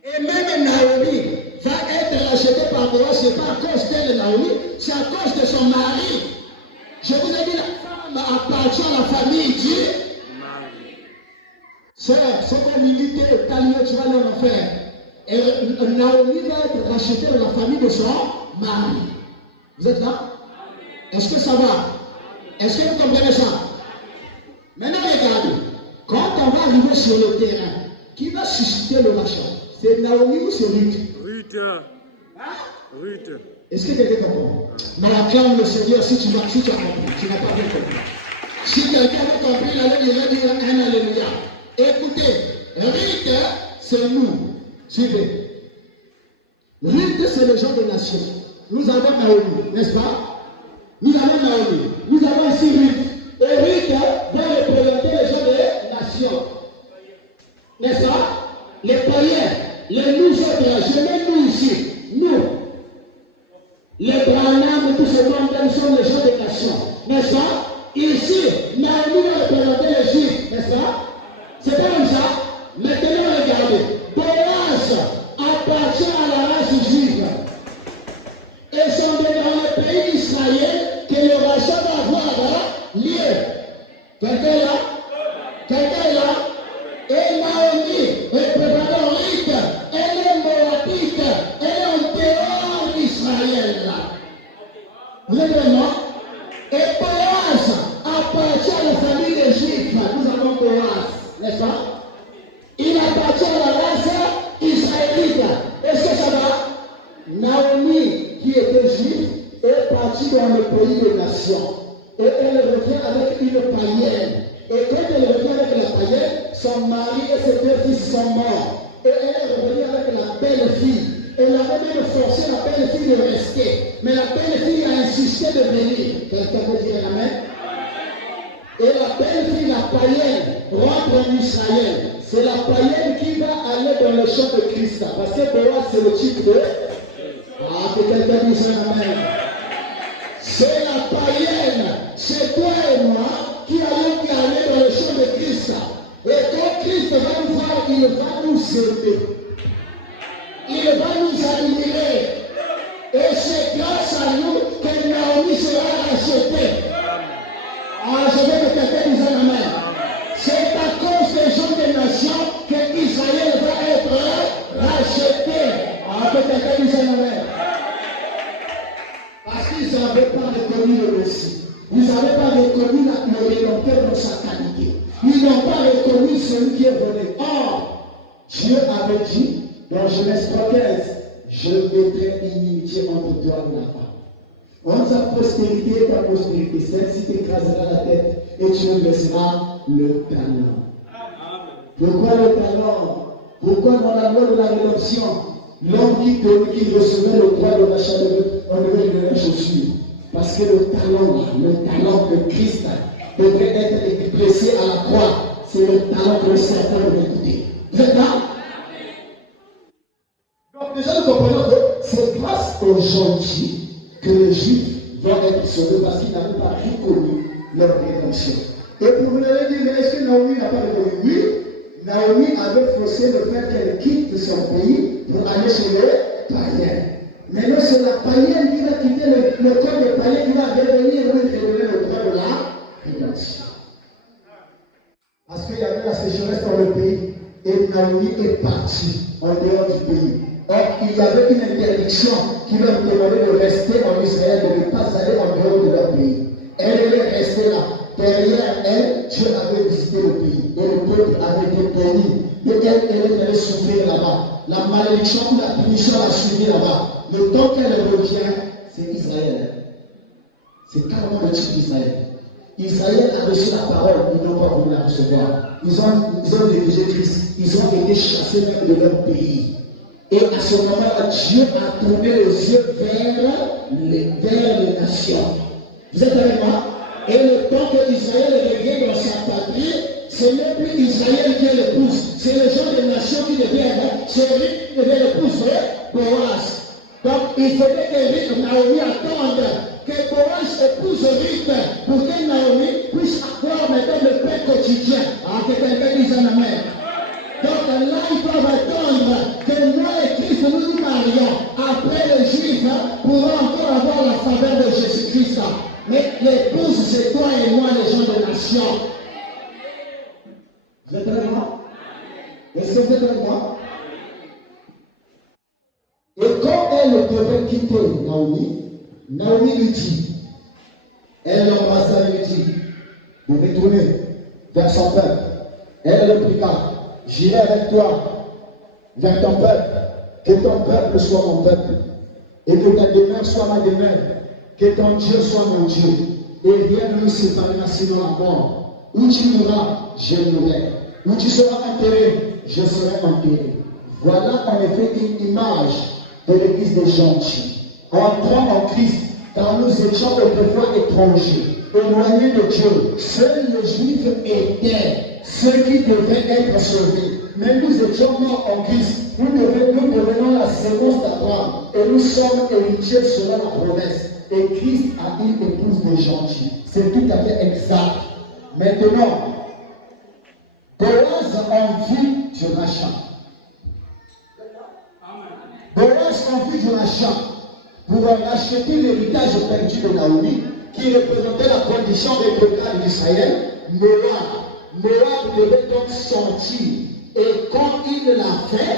Et même Naomi va être rachetée par Boaz, ce n'est pas à cause d'elle, Naomi, c'est à cause de son mari. Je vous ai dit, la femme appartient à la famille Dieu. Sœur, c'est pas militer, tu vas aller en enfer. Et Naomi va être rachetée dans la famille de son mari. Vous êtes là? Est-ce que ça va? Est-ce que vous comprenez ça? Maintenant, regardez. Quand on va arriver sur le terrain, Qui va susciter le rachat? C'est Naomi ou c'est Ruth? Ruth. Hein? Ruth. Est-ce que quelqu'un comprend? Mais acclame le Seigneur si tu as compris. Tu n'as pas bien compris. Si quelqu'un a compris, il va dire un alléluia. Écoutez, Ruth, c'est nous. Suivez. Ruth, c'est le genre de nation. Nous avons Naomi, n'est-ce pas? Nous avons Naomi. Nous avons ici Ruth. Et Ruth va représenter les gens de nation. N'est-ce pas? Les païens, les nous autres, je mets nous ici. Nous. Les Branham, tous ces membres sont les gens de nation. N'est-ce pas? Ici, Naomi va représenter les Juifs. N'est-ce pas? C'est pas comme ça. Maintenant, regardez. Boaz appartient à la race juive. Et c'est dans le pays d'Israël que le rachat va avoir lieu. Quelqu'un est là? Quelqu'un est là? Et Naomi, représentant Ruth, elle est moabite, elle est en dehors d'Israël. Vous êtes vraiment? Et Boaz appartient à la famille des Juifs. Nous avons Boaz, n'est-ce pas? Il appartient à la race israélite. Est-ce que ça va? Naomi, qui était juive, est partie dans le pays des nations. Et elle revient avec une païenne. Et quand elle revient avec la païenne, son mari et ses deux fils sont morts. Et elle est revenue avec la belle-fille. Elle avait même forcé la belle-fille de rester. Mais la belle-fille a insisté de venir. Quelqu'un peut dire amen? Et la belle-fille, la païenne, rentre en Israël. C'est la païenne qui va aller dans le champ de Christ. Parce que Boaz, c'est le type de... Ah, que quelqu'un dise amen. C'est la païenne. C'est toi et moi qui allons aller dans le champ de Christ. Et quand Christ va nous voir, il va nous aimer. Il va nous admirer. Et c'est grâce à nous que Naomi sera rachetée. Ah, je veux que quelqu'un dise amen. C'est à cause des gens des nations que Israël va être racheté. Ah, que quelqu'un dise amen. Parce qu'ils n'avaient pas reconnu le Messie. Ils n'avaient pas reconnu le Rédempteur dans sa qualité. Ils n'ont pas reconnu celui qui est venu. Or, Dieu avait dit dans Genèse 3:15, je mettrai inimitié entre toi et la femme. Entre ta postérité et ta postérité, celle-ci t'écrasera la tête et tu lui laisseras le talent. Pourquoi le talent? Pourquoi dans la loi de la rédemption, l'homme qui recevait le droit de l'achat on devait lui donner une chaussure? Parce que le talent de Christ devrait être blessé à la croix. C'est le talent que le serpent devait écouter. Vous êtes là? Donc déjà nous comprenons que c'est grâce aujourd'hui que les Juifs vont être sauvés parce qu'ils n'avaient pas reconnu leur rédemption. Et pour vous l'avez dit, mais est-ce que Naomi n'a pas reconnu? Oui, Naomi avait forcé le fait qu'elle quitte son pays pour aller chez les païens. Maintenant, c'est la païenne qui va quitter le corps des païens qui va devenir redonner le droit de la rédemption. Parce qu'il y avait la sécheresse dans le pays et Naomi est partie en dehors du pays. Or, il y avait une interdiction qui leur demandait de rester en Israël, de ne pas aller en dehors de leur pays. Elle est restée là. Derrière elle, Dieu avait visité le pays. Et le peuple avait été béni. Et elle allait souffrir là-bas. La malédiction ou la punition l'a suivi là-bas. Le temps qu'elle revient, c'est Israël. C'est carrément le type d'Israël. Israël a reçu la parole, ils n'ont pas voulu la recevoir. Ils ont négligé Christ. Ils ont été chassés même de leur pays. Et à ce moment-là, Dieu a tourné les yeux vers les nations. Vous êtes avec moi? Et le temps que Israël revient dans sa patrie, ce n'est plus Israël qui est l'épouse. C'est les gens des nations qui deviennent. C'est lui qui devient l'épouse de Boaz. Donc il faudrait que Naomi attende que Boaz épouse Ruth pour que Naomi puisse avoir maintenant le pain quotidien. Que quelqu'un dise un amen. Donc là, ils doivent attendre que moi et Christ nous nous marions. Après les Juifs pourront encore avoir la faveur de Jésus-Christ. Mais l'épouse, c'est toi et moi, les gens de nation. Vous êtes avec moi? Est-ce que vous êtes avec moi? Et quand elle devait quitter Naomi lui dit, elle l'embrassa et lui dit, de retourner vers son peuple. Elle le pria, J'irai avec toi vers ton peuple, que ton peuple soit mon peuple, et que ta demeure soit ma demeure, que ton Dieu soit mon Dieu, et rien ne nous séparera sinon la mort. Où tu mourras, je mourrai. Où tu seras enterré, je serai enterré. Voilà en effet une image de l'église des gentils. Entrant en Christ, car nous étions autrefois étrangers, éloignés de Dieu. Seuls les Juifs étaient ceux qui devaient être sauvés. Mais nous étions morts en Christ. Nous devenons la séquence d'Abraham. Et nous sommes héritiers selon la promesse. Et Christ a une épouse des gentils. C'est tout à fait exact. Maintenant, Boaz en vue du rachat. Boaz en vue du rachat. Pour racheter l'héritage perdu de Naomi, qui représentait la condition rétrograde d'Israël, Moab devait donc sortir. Et quand il l'a fait,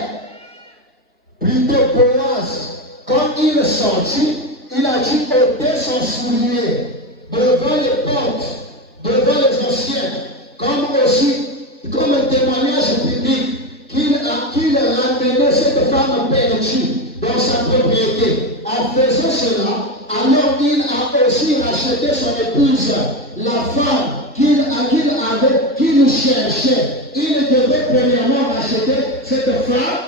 plutôt Boaz, quand il sortit, il a dû ôter son soulier devant les portes, devant les anciens, comme témoignage public qu'il a ramené cette femme perdue dans sa propriété. En faisant cela, alors il a aussi racheté son épouse, la femme qu'il cherchait. Il devait premièrement racheter cette femme.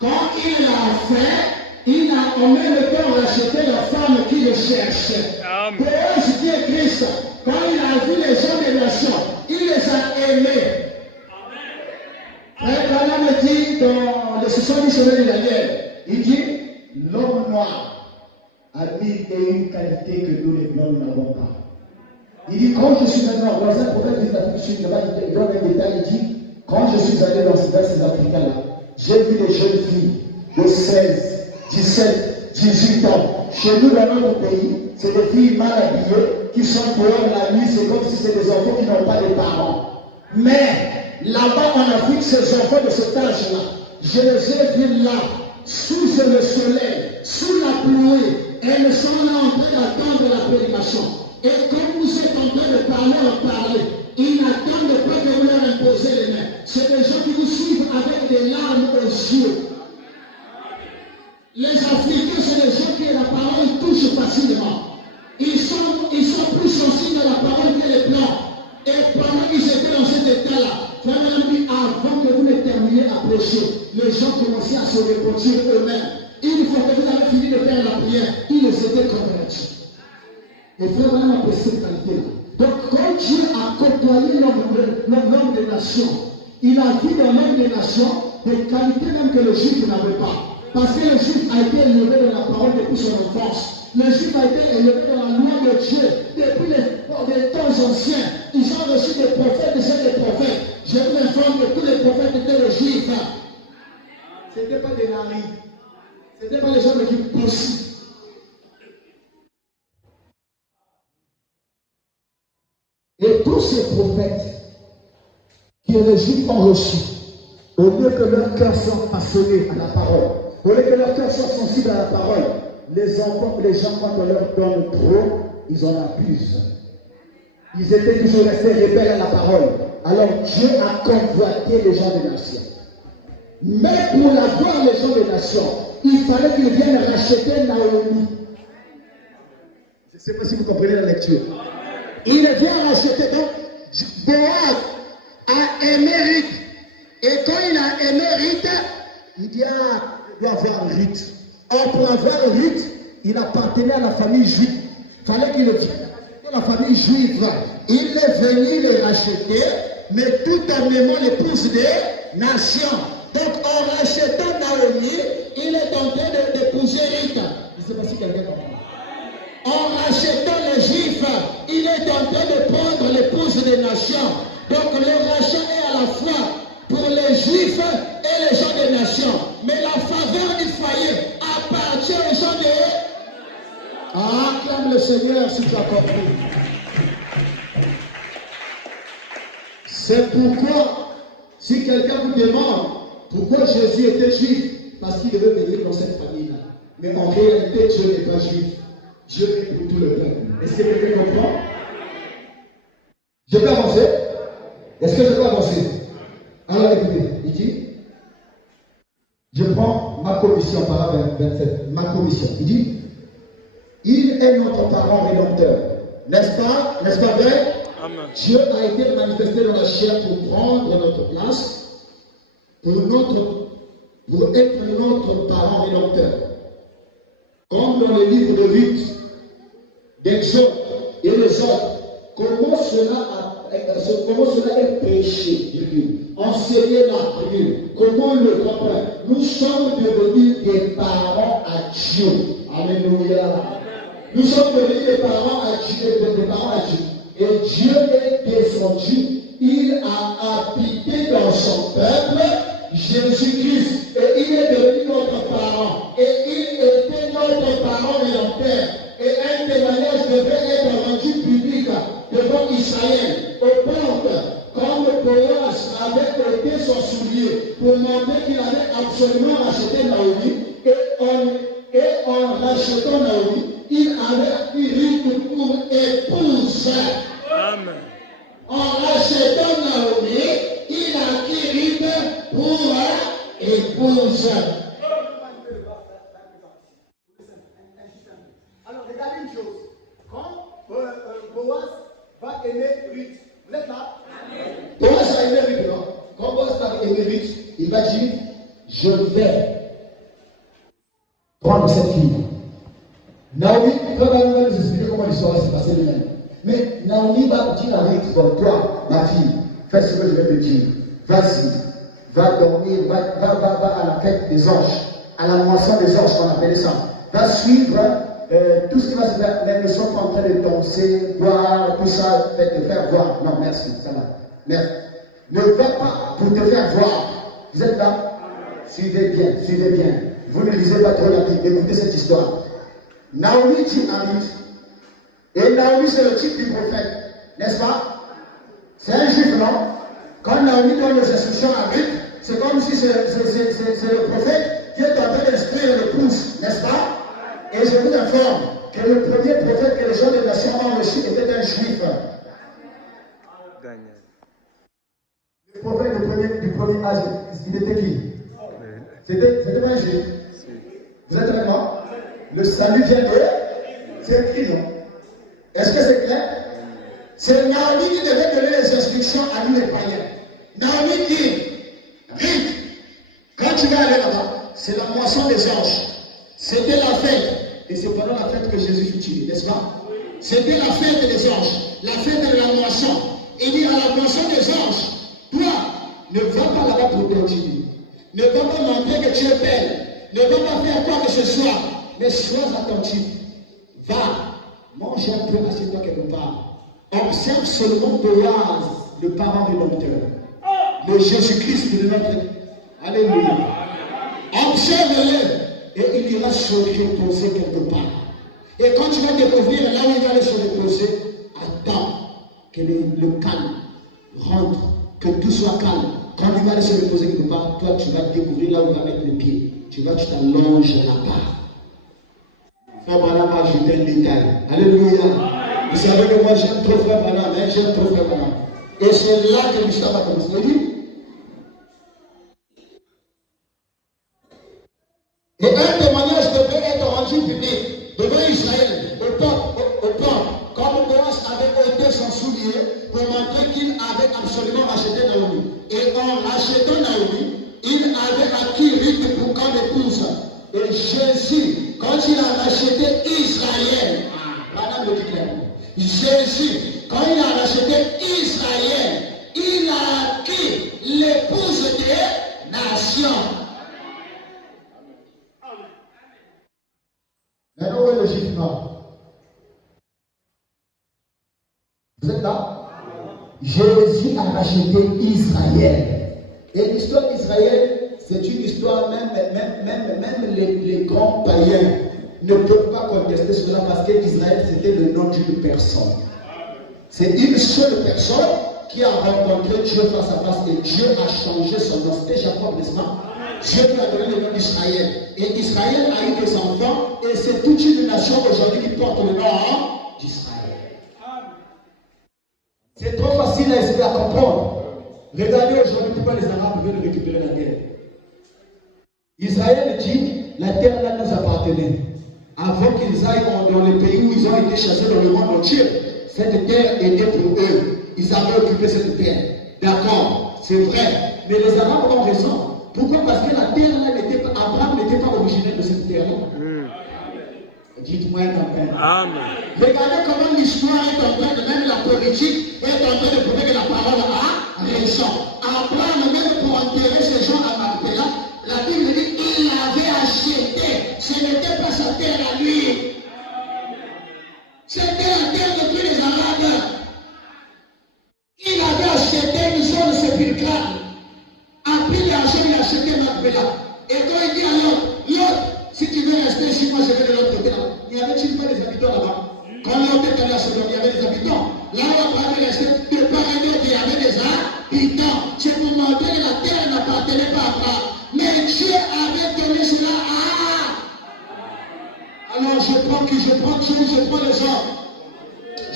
Quand il l'a fait, il a en même temps racheté la femme qu'il cherchait. Boaz qui est Christ, quand il a vu les gens des nations, il les a aimés. Frère Branham dit dans le 70 semaines de Daniel, il dit, l'homme noir a une qualité que nous les blancs n'avons pas. Il dit, quand je suis maintenant, dans un prophète des Africains, il donne un détail, il dit, quand je suis allé dans ces Africains-là, j'ai vu des jeunes filles de 16, 17, 18 ans. Chez nous, dans notre pays, c'est des filles mal habillées qui sont dehors la nuit, c'est comme si c'était des enfants qui n'ont pas de parents. Mais là-bas en Afrique, ces enfants de cet âge-là, je les ai vus là, sous le soleil, sous la pluie, elles sont là en train d'attendre la prédication. Et quand vous êtes en train de parler, ils n'attendent pas que vous leur imposez les mains. C'est des gens qui vous suivent avec des larmes aux yeux. Les Africains, c'est des gens qui la parole touche facilement. Ils sont plus sensibles à la parole que les Blancs. Et pendant qu'ils étaient dans cet état-là, Frère Branham dit, avant que vous ne terminiez à prêcher, les gens commençaient à se reproduire eux-mêmes. Une fois que vous avez fini de faire la prière, ils étaient convertis. Et Frère Branham a pris cette qualité-là. Donc quand Dieu a côtoyé l'homme des nations, il a vu dans l'homme des nations des qualités même que le juif n'avait pas. Parce que le juif a été élevé dans la parole depuis son enfance. Le juif a été élevé dans la loi de Dieu depuis les temps anciens. Ils ont reçu des prophètes et c'est des prophètes. Je vous informe que tous les prophètes étaient les juifs. Ce n'étaient pas des naris. Ce n'étaient pas les gens qui poussent. Et tous ces prophètes qui les Juifs ont reçus, au lieu que leur cœur soit passionné à la parole, au lieu que leur cœur soit sensible à la parole, les gens, quand on leur donne trop, ils en abusent. Ils étaient toujours restés rebelles à la parole. Alors Dieu a convoité les gens des nations. Mais pour avoir les gens des nations, il fallait qu'ils viennent racheter Naomi. Je ne sais pas si vous comprenez la lecture. Il vient racheter. Donc, Boaz a aimé Ruth. Et quand il a aimé Ruth, il dit, il doit avoir Ruth. Or, pour avoir Ruth, il appartenait à la famille juive. Il fallait qu'il vienne de la famille juive. Il est venu les racheter, mais tout en aimant l'épouse des nations. Donc, en rachetant Naomi, il est en train d'épouser Ruth. Je ne sais pas si quelqu'un comprend. En rachetant les Juifs, il est en train de prendre l'épouse des nations. Donc le rachat est à la fois pour les Juifs et les gens des nations. Mais la faveur du foyer appartient aux gens des... Acclame le Seigneur si tu as compris. C'est pourquoi, si quelqu'un vous demande pourquoi Jésus était juif, parce qu'il devait venir dans cette famille-là. Mais en réalité, Dieu n'est pas juif. Dieu est pour tout le peuple. Est-ce que quelqu'un comprend? Je peux avancer? Est-ce que je peux avancer? Alors écoutez, il dit, je prends ma commission, paragraphe 27, ma commission. Il dit, il est notre parent rédempteur. N'est-ce pas vrai? Amen. Dieu a été manifesté dans la chair pour prendre notre place, pour être notre parent rédempteur. Comme dans le livre de Ruth, d'Exode et les autres, comment cela est péché, enseignez-la, comment le comprendre. Nous sommes devenus des parents à Dieu. Alléluia. Nous sommes devenus des parents à Dieu, Et Dieu est descendu, il a habité dans son peuple, Jésus-Christ, et il est devenu notre parent, et il était notre parent rédempteur. Et un témoignage devait être rendu public devant Israël, aux portes, comme Boaz avait été son soulier, pour montrer qu'il avait absolument racheté Naomi, et en rachetant Naomi, il avait acquis Ruth pour épouse. Amen. En rachetant Naomi, il a acquis Ruth pour épouse. Alors, regardez une chose. Quand Boaz va aimer Ruth, vous êtes là? Boaz va aimer Ruth, non? Quand Boaz va aimer Ruth, il va dire, je vais prendre cette fille. Naomi, quand elle va nous expliquer comment l'histoire s'est passée lui-même. Mais Naomi va dire à Ruth, bon, toi, ma fille, fais ce que je vais te dire. Vas-y, va dormir, va à la fête des anges, à la moisson des anges, on appelait ça. Va suivre tout ce qui va se faire. Mais ne sont pas en train de danser, boire, tout ça, te faire voir. Non, merci, ça va. Merci. Ne va pas pour te faire voir. Vous êtes là? Suivez bien, suivez bien. Vous ne lisez pas trop la Bible, écoutez cette histoire. Naomi dit à Ruth, et Naomi c'est le type du prophète, n'est-ce pas? C'est un juif, non? Quand Naomi donne les instructions à Ruth, c'est comme si c'est le prophète qui est en train d'instruire l'épouse, n'est-ce pas? Et je vous informe que le premier prophète que les gens des nations ont reçu était un juif. Daniel. Le prophète du premier âge, il était qui? C'était pas un juif. Vous êtes avec moi? Le salut vient de... C'est écrit, non? Est-ce que c'est clair? C'est Naomi qui devait donner les instructions à nous les païens. Naomi dit, Ruth, quand tu vas aller là-bas, c'est la moisson des anges. C'était la fête. Et c'est pendant la fête que Jésus fut tué, n'est-ce pas? C'était la fête des anges, la fête de la moisson. Il dit à la moisson des anges, toi, ne va pas là-bas pour continuer. Ne va pas montrer que tu es belle. Ne va pas faire quoi que ce soit. Mais sois attentif. Va, mange un peu, assieds-toi quelque part. Observe seulement Boaz, le parent rédempteur. Le Jésus-Christ de notre... Alléluia. Observe-le. Et il ira se reposer quelque part. Et quand tu vas découvrir là où il va aller se reposer, attends que le calme rentre, que tout soit calme. Quand il va aller se reposer quelque part, toi tu vas découvrir là où il va mettre les pieds. Tu t'allonges là-bas. Frère Branham a ajouté un détail. Alléluia. Vous savez que moi j'aime trop Frère Branham, hein? J'aime trop Frère Branham. Et c'est là que l'histoire va commencer. Il dit, et un témoignage devait être rendu public devant Israël, au peuple, comme Boaz avait ôté son soulier pour montrer qu'il avait absolument racheté Naomi. Et en rachetant Naomi, il avait acquis Ruth pour comme épouse. Et Jésus, quand il a racheté Israël, madame le dit clairement, Jésus, quand il a racheté Israël, il a acquis l'épouse des nations. Maintenant, où est le juif noir? Vous êtes là? Jésus a racheté Israël. Et l'histoire d'Israël, c'est une histoire, même les grands païens ne peuvent pas contester cela parce qu'Israël, c'était le nom d'une personne. C'est une seule personne qui a rencontré Dieu face à face et Dieu a changé son nom. C'était Jacob, n'est-ce pas? Dieu lui a donné le nom d'Israël. Et Israël a eu des enfants et c'est toute une nation aujourd'hui qui porte le nom d'Israël. C'est trop facile à essayer à comprendre. Regardez aujourd'hui pourquoi les Arabes veulent récupérer la terre. Israël dit, la terre là nous appartenait. Avant qu'ils aillent dans les pays où ils ont été chassés dans le monde entier, cette terre était pour eux. Ils avaient occupé cette terre. D'accord, c'est vrai. Mais les Arabes ont raison. Pourquoi? Parce que la terre là n'était pas, Abraham n'était pas originaire de cette terre là. Dites-moi un Amen. Regardez comment l'histoire est en train de, même la politique est en train de prouver que la parole a raison. Abraham, même pour enterrer ces gens à Macpéla, la Bible dit qu'il l'avait acheté. Ce n'était pas sa terre à lui. C'était la terre de tous les Arabes. Il avait acheté une zone sépulcrale. A pris l'argent, il a acheté Macpéla. Et quand il dit à l'autre, si tu veux rester ici, moi je vais de l'autre côté là. Il y avait-il pas des habitants là-bas? Quand l'autre est allé à Sodome, il y avait des habitants. Là où Abraham est resté, de part et d'autre, il y avait des habitants. C'est pour montrer que la terre n'appartenait pas à Abraham. Mais Dieu avait donné cela à. Alors je prends Dieu, je prends les hommes.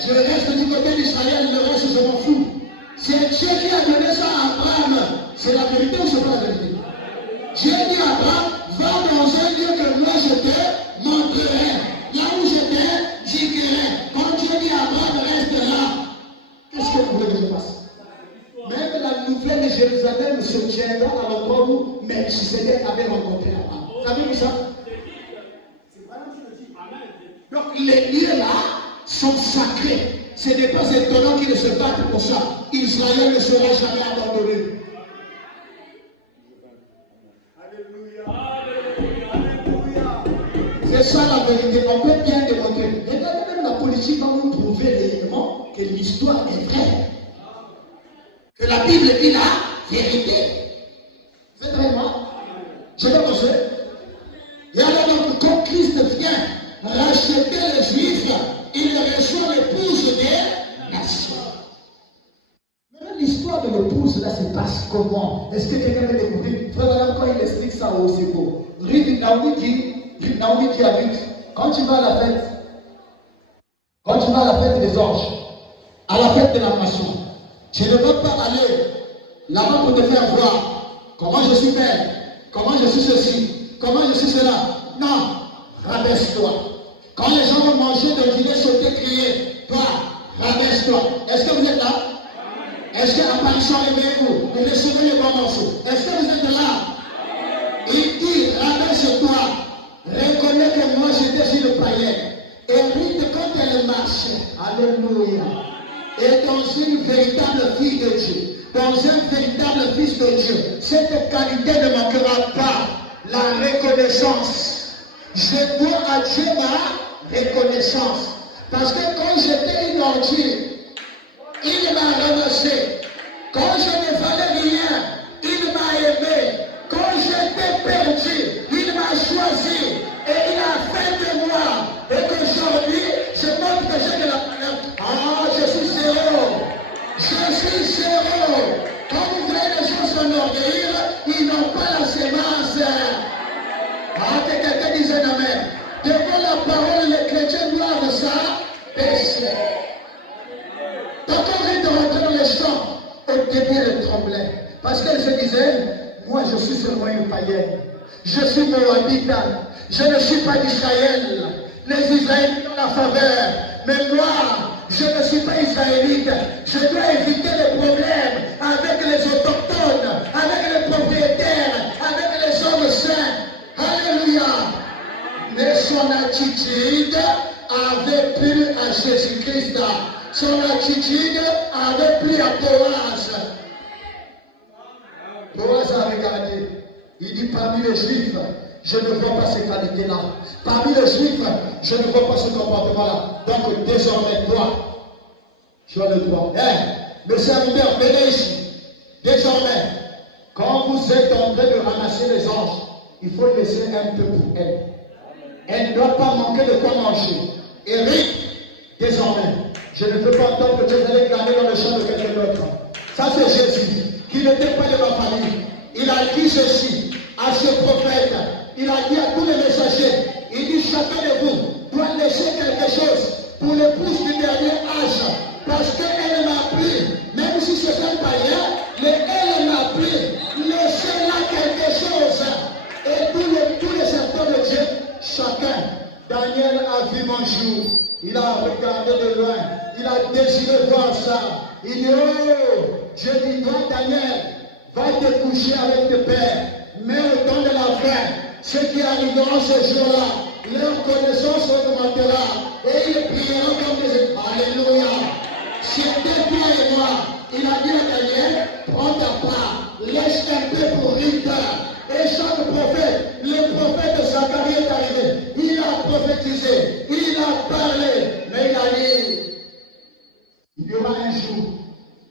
Je reste du côté d'Israël, le reste je m'en fous. C'est Dieu qui a donné ça à Abraham. C'est la vérité ou c'est pas la vérité? Dieu dit à Abraham, va dans un lieu que moi je te montrerai. Là où je te dirai. Quand Dieu dit à Abraham, reste là. Qu'est-ce que vous voulez que je fasse? Même la nouvelle de Jérusalem se tiendra à l'endroit où Melchisedec avait rencontré Abraham. Vous avez vu ça? Donc les lieux là sont sacrés. Ce n'est pas étonnant qu'ils ne se battent pour ça. Israël ne sera jamais abandonné. C'est ça la vérité. On peut bien démontrer. Regardez, même la politique va nous prouver réellement que l'histoire est vraie. Que la Bible dit la vérité. C'est vrai, moi. Je vais penser. Et alors, donc, quand Christ vient racheter les Juifs, il reçoit l'épouse des nations. Mais l'histoire de l'épouse, là, se passe comment? Est-ce que quelqu'un peut découvrir? Frère Madame, quand il explique ça au Ségo, Naomi dit à Ruth, quand tu vas à la fête des anges, à la fête de la nation, tu ne vas pas aller là-bas pour te faire voir comment je suis belle, comment je suis ceci, comment je suis cela. Non, rabaisse-toi. Quand les gens vont manger de dîner, sauter, crier, toi, rabaisse-toi. Est-ce que vous êtes là? Est-ce que apparition réveillez-vous? Vous recevez les bons morceaux. Est-ce que vous êtes là? Il dit, rabaisse-toi. Reconnais que moi j'étais une païenne. Et Ruth, quand elle marchait, alléluia, est dans une véritable fille de Dieu, dans un véritable fils de Dieu. Cette qualité ne manquera pas. La reconnaissance. Je dois à Dieu ma reconnaissance. Parce que quand j'étais une ordure, il m'a ramassé. Quand je ne valais rien, il m'a aimé. Quand j'étais perdu, il m'a choisi. Et il a fait de moi. Et qu'aujourd'hui, je montre que j'ai de la valeur. Ah, je suis zéro. Je suis zéro. Quand vous voyez les gens s'enorgueillir, ils n'ont pas la sémence. Ah, que quelqu'un dise un amen. Devant la parole, les chrétiens doivent ça pécher. Quand on vient de rentrer dans les champs, au début, elle tremblait. Parce qu'elle se disait, moi je suis seulement une païenne. Je suis moabite. Je ne suis pas d'Israël. Les Israélites ont la faveur. Mais moi, je ne suis pas israélite. Je dois éviter les problèmes avec les autochtones, avec les propriétaires, avec les hommes saints. Alléluia. Mais son attitude avait plu à Jésus-Christ. Son attitude avait plu à Boaz. Boaz a regardé. Il dit, parmi les Juifs, je ne vois pas ces qualités-là. Parmi les Juifs, je ne vois pas ce comportement-là. Donc désormais, toi, tu as le droit. Le serviteur, venez ici. Désormais, quand vous êtes en train de ramasser les anges, il faut laisser un peu pour elle. Elle ne doit pas manquer de quoi manger. Eric, désormais, je ne veux pas entendre que tu allais glaner dans le champ de quelqu'un d'autre. Ça, c'est Jésus, qui n'était pas de ma famille. Il a dit ceci à ce prophète. Il a dit à tous les messagers. Il dit, chacun de vous doit laisser quelque chose pour l'épouse du dernier âge. Parce qu'elle m'a pris, même si c'est un païen, Mais elle m'a pris, laissez-là quelque chose. Et tous les serviteurs de Dieu, chacun, Daniel a vu mon jour. Il a regardé de loin. Il a désiré voir ça. Il dit, oh, je dis, toi Daniel, va te coucher avec tes pères. Mais au temps de la fin, ceux qui arriveront ce jour-là, leur connaissance augmentera. Et ils prieront comme des... Alléluia. C'était toi et moi. Il a dit à Daniel, prends ta part, laisse un peu pour Rita. Et chaque prophète, le prophète de Zacharie est arrivé. Il a prophétisé, il a parlé, mais il a dit, il y aura un jour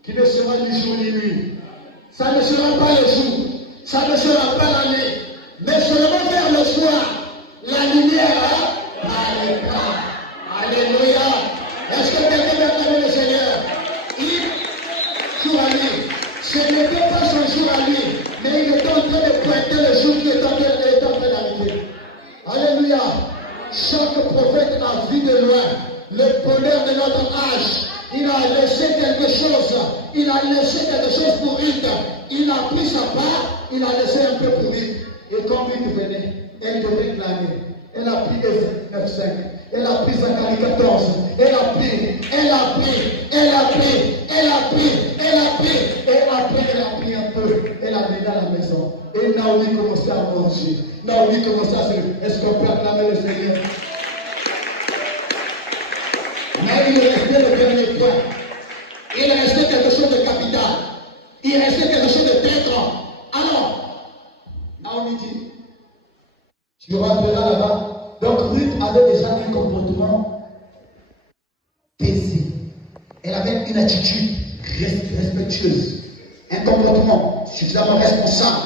qui ne sera ni jour ni nuit. Ça ne sera pas le jour, ça ne sera pas l'année, mais seulement vers le soir, la lumière paraîtra. Alléluia. Est-ce que quelqu'un veut acclamer le Seigneur? Jour à lui. Ce n'était pas son jour à lui, mais il était en train de pointer le jour qui est en train d'arriver. Alléluia. Chaque prophète a vu de loin le bonheur de notre âge. Il a laissé quelque chose. Il a laissé quelque chose pour Rita. Il a pris sa part, il a laissé un peu pour Rita. Et quand Rita venait, elle devait clamer. Elle a pris Ézéchiel 9:5. Elle a pris Zacharie 14. Elle a pris, elle a pris, elle a pris, elle a pris, elle a pris. Et après, elle a pris un peu. Elle a mené à la maison. Et Naomi commençait à manger. Naomi commençait à se lever. Est-ce qu'on peut acclamer le Seigneur? Mais il restait le dernier point. Il restait quelque chose de capital. Il restait quelque chose de très grand. Alors, Naomi dit, tu rentreras là-bas. Donc Ruth avait déjà un comportement paisible. Elle avait une attitude respectueuse. Un comportement suffisamment responsable.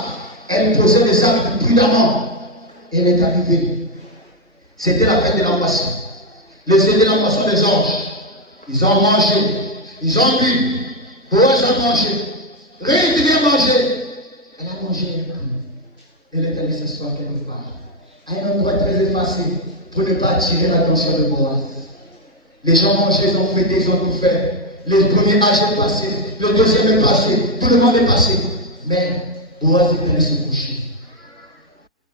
Elle posait les actes prudemment. Elle est arrivée. C'était la fête de la moisson. C'était la moisson des anges. Ils ont mangé. Ils ont bu. Boaz a mangé. Ruth vient manger. Elle a mangé un peu. Elle est allée s'asseoir quelque part. À un endroit très effacé pour ne pas attirer l'attention de Boaz. Les gens mangeaient, ils ont fêté, ils ont tout fait. Le premier âge est passé, le deuxième est passé, tout le monde est passé. Mais Boaz est allé se coucher.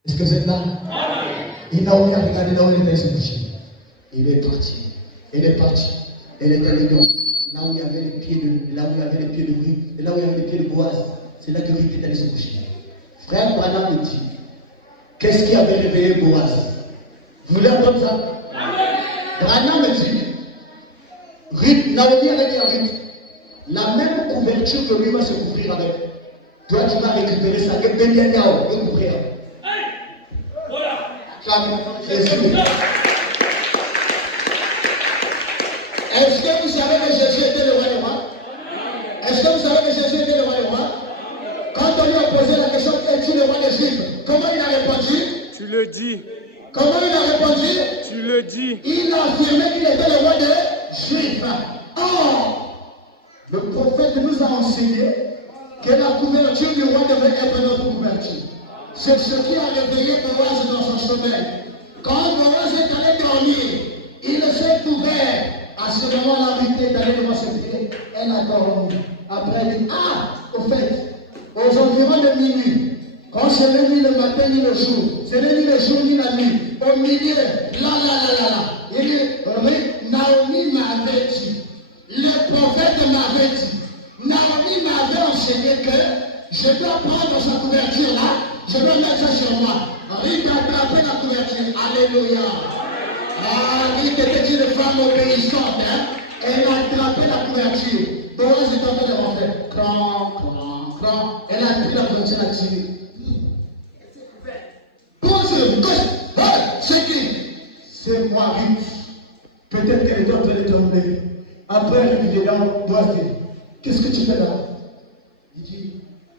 Est-ce que vous êtes là? Et Naomi a regardé là où il est allé se coucher. Il est parti. Elle est partie. Elle est allée donc là où il y avait les pieds de Ruth, et là où il y avait les pieds de Boaz. C'est là que Ruth est allé se coucher. Frère Branham me dit, qu'est-ce qui avait réveillé Boaz? Vous voulez entendre ça? Branham me dit, Naomi avait dit à Ruth, la même couverture que lui va se couvrir avec. Toi, tu vas récupérer ça, que Benyamin va couvrir. Est-ce que vous savez que Jésus était le roi des rois? Est-ce que vous savez que Jésus était le roi des rois? Quand on lui a posé la question, es-tu le roi des Juifs? Comment il a répondu? Tu le dis. Comment il a répondu? Tu le dis. Il a affirmé qu'il était le roi des Juifs. Or, le prophète nous a enseigné que la couverture du roi devait être notre couverture. C'est ce qui a réveillé Boaz dans son sommeil. Quand Boaz est allé dormir, il s'est couvert. À ce moment-là, Ruth est allée devant ses pieds. Elle a dormi. Après, elle dit, au fait, aux environs de minuit, quand ce n'est ni le matin ni le jour, ce n'est ni le jour ni la nuit, au milieu, là, il dit, Naomi m'avait dit, le prophète m'avait dit, Naomi m'avait enseigné que je dois prendre sa couverture là, je dois mettre ça sur moi. Ruth a attrapé la couverture, alléluia. Ruth était une femme obéissante, hein? Elle a attrapé la couverture. Boaz est en train de rentrer. Cran. Elle a pris la couverture à tirer. C'est qui? C'est moi, Ruth. Peut-être qu'elle est en train de tomber. Après, le vieillard doit dire, qu'est-ce que tu fais là? Il dit,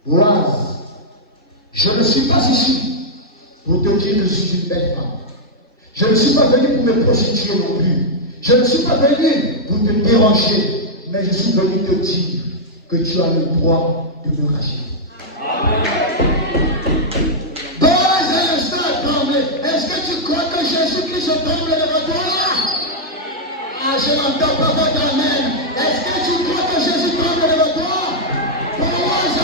Boaz, je ne suis pas ici pour te dire que je suis une belle femme. Je ne suis pas venu pour me prostituer non plus. Je ne suis pas venu pour te déranger. Mais je suis venu te dire que tu as le droit de me racheter. Boaz est resté à trembler. Est-ce que tu crois que Jésus-Christ tremble devant toi là? Je n'entends pas votre amen. Est-ce que tu crois que Jésus tremble devant toi? Boaz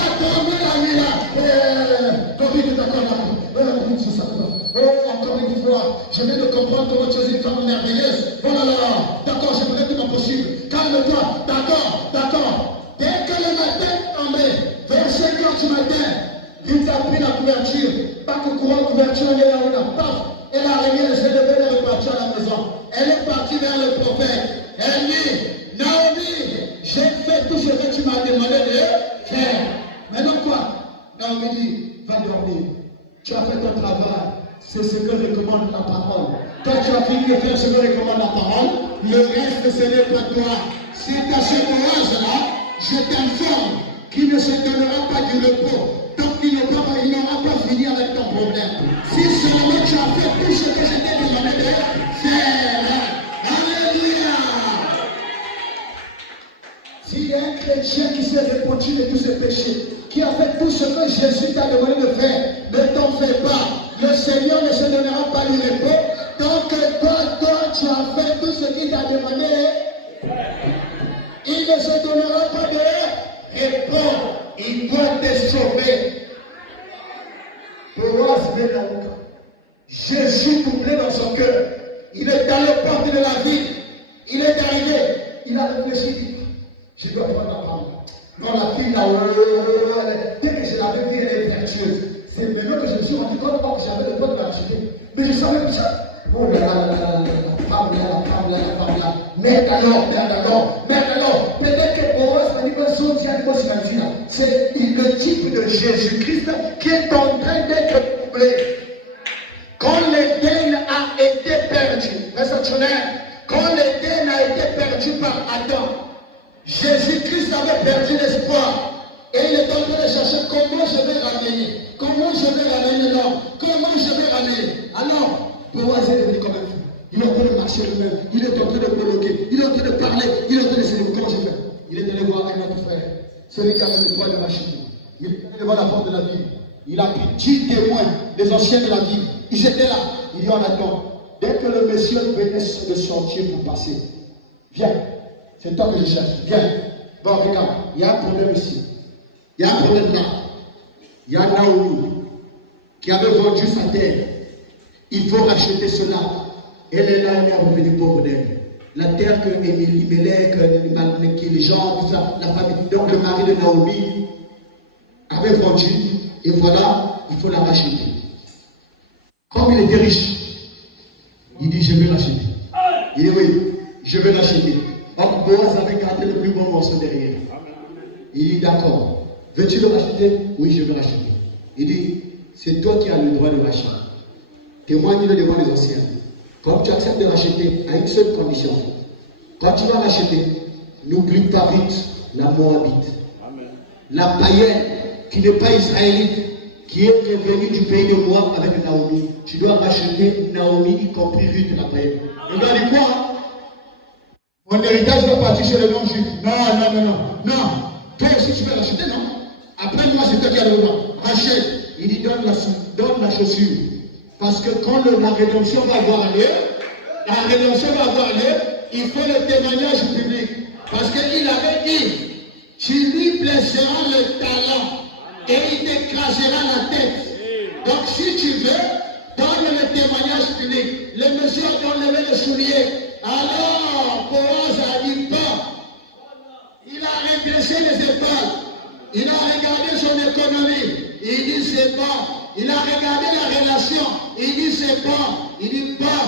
Dieu t'accorde la vie sur sa foi. Oh, encore une fois, je viens de comprendre comment tu es une femme merveilleuse. Oh là là, d'accord, je ferai tout mon possible. Calme-toi, d'accord. Dès que le matin tombait, vers 5 heures du matin, il t'a pris la couverture. Pas que courant couverture, elle est là, paf. Elle a réglé, elle s'est levée, elle est repartie à la maison. Elle est partie vers le prophète. Elle dit, Naomi, j'ai fait tout ce que tu m'as demandé de faire. Maintenant quoi? Naomi dit, va dormir. Tu as fait ton travail. C'est ce que recommande la parole. Quand tu as fini de faire ce que recommande la parole, le reste ce n'est pas toi. C'est à ce moment-là, je t'informe qu'il ne se donnera pas du repos. Donc il n'aura pas fini avec ton problème. Si seulement tu as fait tout ce que je t'ai demandé de faire. Alléluia. S'il y a un chrétien qui s'est répandu de tous ses péchés, qui a fait tout ce que Jésus t'a demandé de faire, ne t'en fais pas. Le Seigneur ne se donnera pas du repos tant que toi, tu as fait tout ce qu'il t'a demandé. Il ne se donnera pas de repos. Il doit te sauver. Boaz Benaouka. Jésus couplé dans son cœur. Il est dans les portes de la ville. Il est arrivé. Il a réfléchi. Je dois prendre la parole. Non, la fille là, dès que je l'avais vue, elle est vertueuse. C'est maintenant que je me suis rendu compte que j'avais le droit de l'acheter. Mais je savais plus ça. Oh là là, la femme là. Merde alors. Peut-être que Boaz m'a dit que son diagnostic, c'est le type de Jésus-Christ qui est en train d'être couplé. Quand l'Éden a été perdu, quand l'Éden a été perdu par Adam, Jésus-Christ avait perdu l'espoir. Et il est en train de chercher comment je vais ramener. Comment je vais ramener l'homme. Comment je vais ramener. Alors, Boaz est devenu comme un fou. Il est en train de marcher lui-même. Il est en train de bloquer. Il est en train de parler. Il est en train de se dire comment je fais. Il est allé voir un autre frère. Celui qui avait le droit de racheter. Il est allé devant la porte de la ville. Il a pris 10 témoins des anciens de la ville. Ils étaient là. Il dit on attend. Dès que le monsieur venait de sortir pour passer, viens. C'est toi que je cherche. Viens. Bon, regarde. Il y a un problème ici. Il y a un problème là. Il y a Naomi qui avait vendu sa terre. Il faut racheter cela. Elle est là, elle est revenue pauvre d'elle. La terre que Elimelech, les gens, tout ça, la famille. Donc le mari de Naomi avait vendu. Et voilà, il faut la racheter. Comme il était riche, il dit je vais racheter. Il dit oui, je vais racheter. Donc Boaz avait gardé le plus bon morceau derrière. Il dit d'accord. Veux-tu le racheter? Oui, je vais racheter. Il dit, c'est toi qui as le droit de racheter. Témoigne-le devant les anciens. Comme tu acceptes de racheter, à une seule condition. Quand tu vas racheter, n'oublie pas vite la Moabite. Amen. La païenne qui n'est pas israélite, qui est revenue du pays de Moab avec Naomi. Tu dois racheter Naomi, y compris Ruth, la païenne. Le gars dit quoi? Mon héritage va partir chez le non-juif. Non. Toi aussi tu vas racheter, non? Après moi, c'est toi qui as le droit. Rachète. Il dit donne la chaussure. Parce que quand la rédemption va avoir lieu, il faut le témoignage public. Parce qu'il avait dit, tu lui blesseras le talon et il t'écrasera la tête. Donc si tu veux, donne le témoignage public. Le monsieur a enlevé le soulier. Alors, Boaz a dit pas. Il a régressé les épaules. Il a regardé son économie. Il dit c'est bon. Il a regardé la relation. Il dit c'est bon. Il dit bon.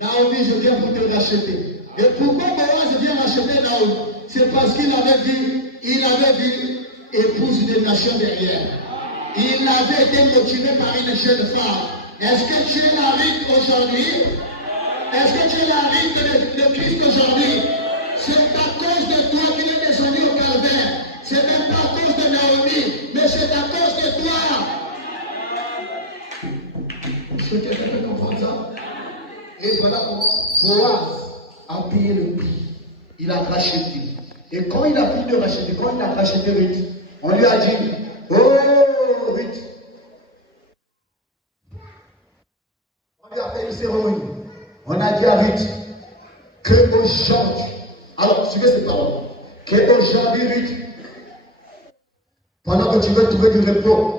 Naomi, je viens pour te racheter. Et pourquoi Boaz vient racheter Naomi? C'est parce qu'il avait vu épouse des nations derrière. Il avait été motivé par une jeune femme. Est-ce que tu es la Ruth aujourd'hui? Est-ce que tu es la Ruth de Christ aujourd'hui? C'est à cause de toi qu'il est descendu au calvaire. C'est même pas à cause de Naomi, mais c'est à cause de toi. Est-ce que quelqu'un peut comprendre ça? Et voilà comment Boaz a payé le prix. Il a racheté. Et quand il a fini de racheter, quand il a racheté Ruth, on lui a dit, oh Ruth. On lui a fait une cérémonie. On a dit à Ruth qu'aujourd'hui, alors suivez ces paroles, qu'aujourd'hui Ruth, pendant que tu veux trouver du repos,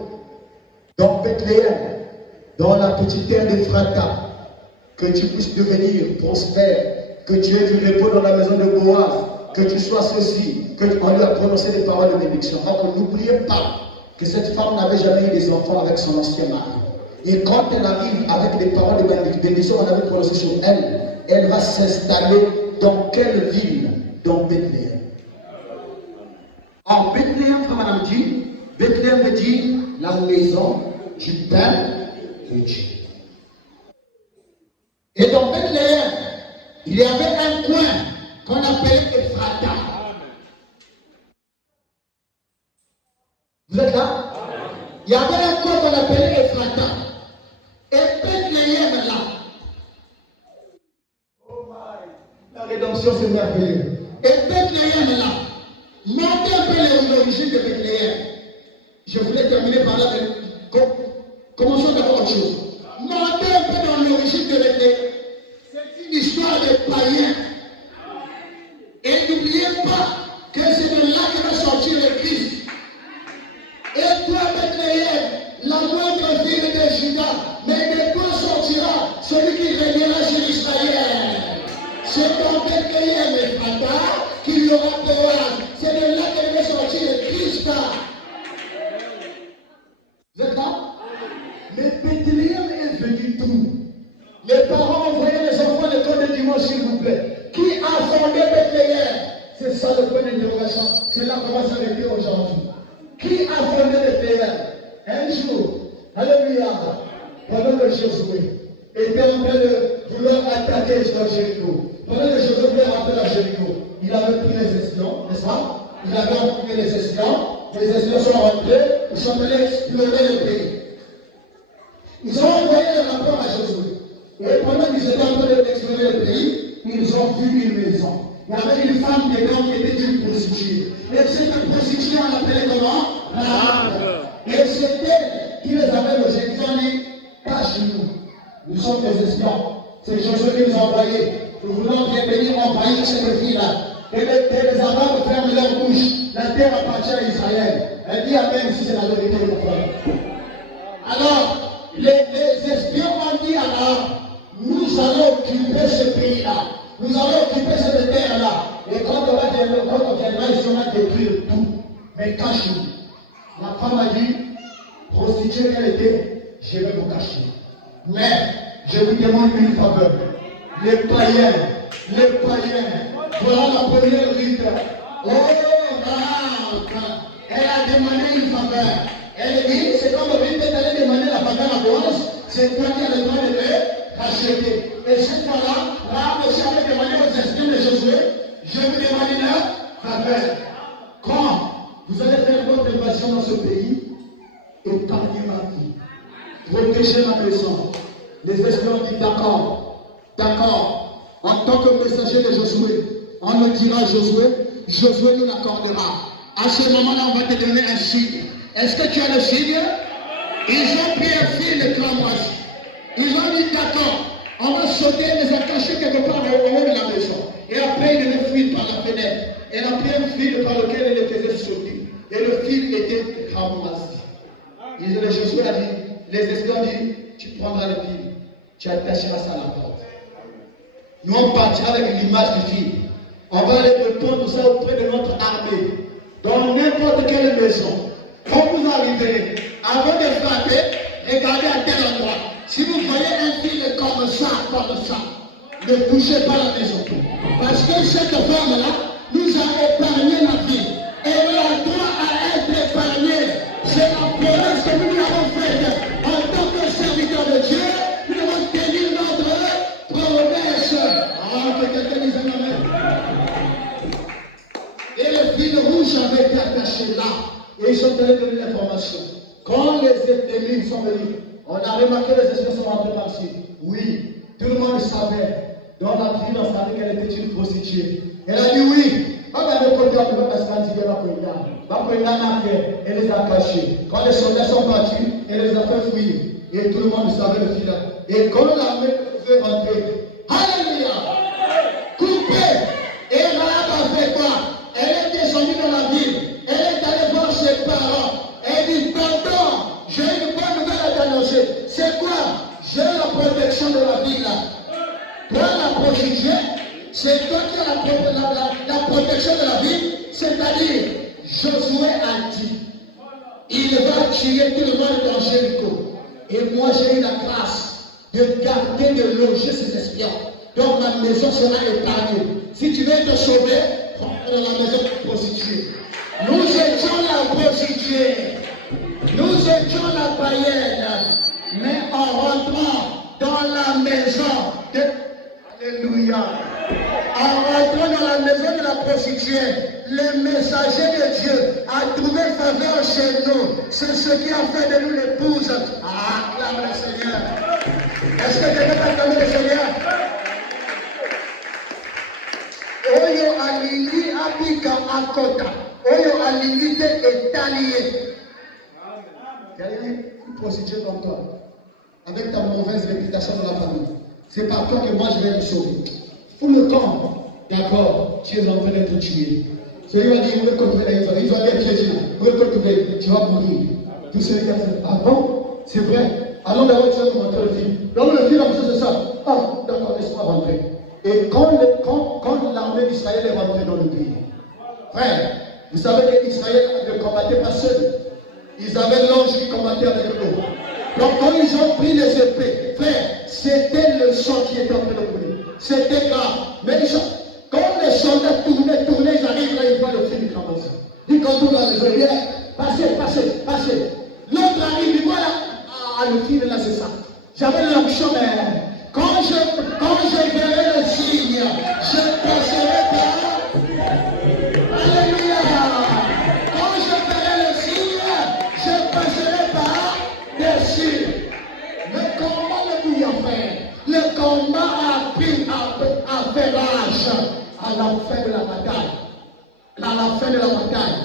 dans Bethléem, dans la petite terre d'Ephrata, que tu puisses devenir prospère, que tu aies du repos dans la maison de Boaz, que tu sois ceci, qu'on lui a prononcé des paroles de bénédiction. Donc n'oubliez pas que cette femme n'avait jamais eu des enfants avec son ancien mari. Et quand elle arrive avec des paroles de bénédiction qu'on avait prononcées sur elle, elle va s'installer dans quelle ville? Dans Bethléem. En Bethléem, comme madame dit, Bethléem veut dire la maison du Père de Dieu. Et dans Bethléem, il y avait un coin qu'on appelait Ephrata. Vous êtes là? Il y avait un coin qu'on appelait Ephrata. Et Bethléem là. La rédemption, c'est merveilleux. Et Bethléem là. Montez un peu l'origine de Bethléem. Je voulais terminer par là, mais commençons d'abord autre chose. Montez un peu dans l'origine de Bethléem. C'est une histoire de païens. Et n'oubliez pas que c'est de là que va sortir le Christ. Et toi, Bethléem, la moindre ville de Juda, mais de toi sortira celui qui régnera sur Israël. C'est dans Bethléem et Ephrata qu'il y aura Boaz. C'est de là que va sortir le Christ. Vous êtes là? Mais Bethléem est venu d'où? Les parents envoyaient les enfants à l'école de dimanche, s'il vous plaît. Qui a fondé Bethléem? C'est ça le point d'interrogation. C'est là qu'on va s'arrêter aujourd'hui. Qui a fondé Bethléem? Un jour, alléluia, pendant que Josué était en train de vouloir attaquer Jéricho, pendant que Josué voulait rentrer à Jéricho, il avait pris les espions, n'est-ce pas? Il avait envoyé les espions sont rentrés, ils sont allés explorer le pays. Ils ont envoyé le rapport à Josué. Et pendant qu'ils étaient en train d'explorer le pays, ils ont vu une maison. Il y avait une femme dedans qui était une prostituée. Et cette prostituée, on l'appelait comment? Rahab. Et c'était elle qui les avait logés. Ils ont dit, pas chez nous. Nous sommes des espions. C'est Josué qui nous a envoyés. Nous voulons bien venir envahir cette fille-là. Et les Arabes ferment leur bouche. La terre appartient à Israël. Elle dit amen si c'est la vérité, mon frère. Alors, les espions ont dit à Rahab, nous allons occuper ce pays-là. Nous allons occuper cette terre-là. Et quand on viendra ici, on va détruire tout. Mais cache-nous. La femme a dit, prostituée qu'elle était, je vais vous cacher. Mais, je vous demande une faveur. Les païens, voilà la première rite. Oh, elle a demandé une faveur. Elle dit, c'est comme Rite est allée demander la faveur à Boaz, c'est toi qui as le droit de le racheter. Et cette fois-là, Rahab aussi avait demandé aux espions de Josué, je vous demande une faveur. Quand vous allez faire votre invasion dans ce pays, épargnez ma vie, protégez ma maison. Les espions ont dit d'accord, en tant que messager de Josué, on le dira à Josué, Josué nous l'accordera. À ce moment-là, on va te donner un signe. Est-ce que tu as le signe? Ils ont pris un fil de cramoisi. Ils ont dit d'accord, on va sauter, les a cachés quelque part au haut de la maison. Et après, il devait fuir par la fenêtre. Elle a pris un fil par lequel elle les faisait sauter. Et le fil était cramoisi. Josué a dit, les espions ont dit, tu prendras le fil, tu attacheras ça à la porte. Nous, on partira avec l'image du fil. On va aller répondre ça auprès de notre armée. Dans n'importe quelle maison. Quand vous arrivez, avant de frapper, regardez à tel endroit. Si vous voyez un fil comme ça, ne touchez pas la maison. Parce que cette femme-là nous a épargné la vie. Elle a droit à être épargnée. C'est la promesse que nous avons faite. En tant que serviteur de Dieu, nous devons tenir notre promesse. Que quelqu'un dise amen. Et le fil rouge avait été attaché là. Et ils sont allés donner l'information. Quand les ennemis sont venus, on a remarqué les espions sont rentrés par-ci. Oui, tout le monde savait. Dans la ville, on savait qu'elle était une prostituée. Elle a dit oui. Elle les a cachés. Quand les soldats sont partis, elle les a fait fuir. Et tout le monde savait le fil. Et quand l'armée veut rentrer, alléluia, coupé. Et Rahab a fait quoi? Elle est descendue dans la ville. Elle est allée voir ses parents. Elle dit, pardon, j'ai une bonne nouvelle protection de la ville. Toi, la prostituée, c'est toi qui as la protection de la ville, c'est-à-dire, Josué a dit, il va tuer tout le monde dans Jéricho. Et moi, j'ai eu la grâce de garder, de loger ces espions. Donc, ma maison sera épargnée. Si tu veux te sauver, rentre dans la maison de la prostituée. Nous étions la prostituée. Nous étions la païenne. Mais en rentrant dans la maison de... Alléluia. En rentrant dans la maison de la prostituée, le messager de Dieu a trouvé faveur chez nous. C'est ce qui a fait de nous l'épouse. Ah, acclame le Seigneur. Est-ce que tu peux acclamer le Seigneur? Oyo alingi abika akota. Oyo alingi te etalié. Il y a une prostituée comme toi, avec ta mauvaise réputation dans la famille. C'est par toi que moi je vais te sauver. Fous le camp, d'accord, tu es en train d'être tué. Celui va dire, vous retrouver, ils ont dit Jésus, vous retrouver, tu vas mourir. Tout celui qui a dit, ah bon, c'est vrai. Allons d'abord, tu vas nous montrer le film. Donc le film, c'est ça. Ah, d'accord, laisse-moi rentrer. Et quand l'armée d'Israël est rentrée dans le pays, frère, vous savez qu'Israël ne combattait pas seul. Ils avaient l'ange qui combattait avec eux. Donc quand ils ont pris les épées, frère, c'était le sang qui était en train de couler. C'était grave. Mais quand les soldats tournaient, ils arrivent là, ils voient le film commencer. Ils quand on a les yeux, passez. L'autre arrive, il voit là, ah, le film là, c'est ça. J'avais l'onction, mais quand je verrai le signe, je passerai par... Alléluia. Quand je verrai le signe, je passerai par dessus. Le combat ne pouvait faire. Le combat a pris à faire rage à la fin de la bataille. À la fin de la bataille,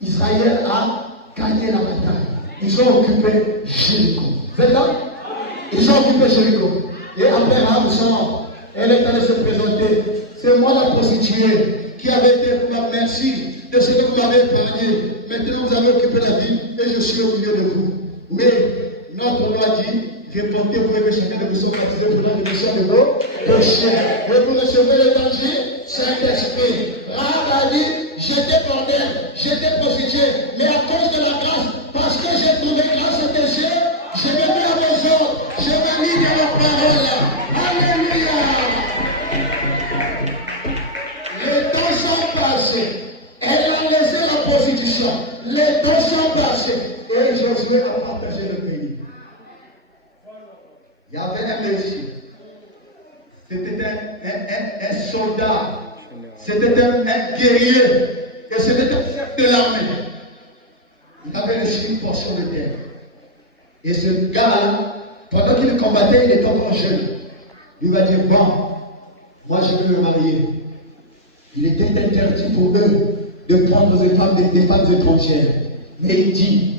Israël a gagné la bataille. Ils ont occupé Jéricho. Vous êtes là? Ils ont occupé Jéricho. Et après Rahab sort, elle est allée se présenter. C'est moi la prostituée qui avait été pour ma merci de ce que vous m'avez épargné. Maintenant vous avez occupé la ville et je suis au milieu de vous. Mais notre loi dit, répondez-vous et que chacun de vous soit baptisé pour la rémission de vos péchés. Et vous recevez le danger, Saint-Esprit. Rahab a dit, j'étais bordel, j'étais prostituée, mais à cause de la grâce, parce que j'ai trouvé grâce à tes yeux, je me mets à la maison, je me lis dans la parole. Alléluia. Les temps sont passés. Elle a laissé la prostitution. Les temps sont passés. Et Josué a partagé le pays. Il y avait un monsieur. C'était un soldat. C'était un guerrier. Et c'était un chef de l'armée. Il avait reçu une portion de terre. Et ce gars-là, pendant qu'il combattait, il était encore jeune. Il va dire, bon, moi je veux me marier. Il était interdit pour eux de prendre des femmes étrangères. Mais il dit,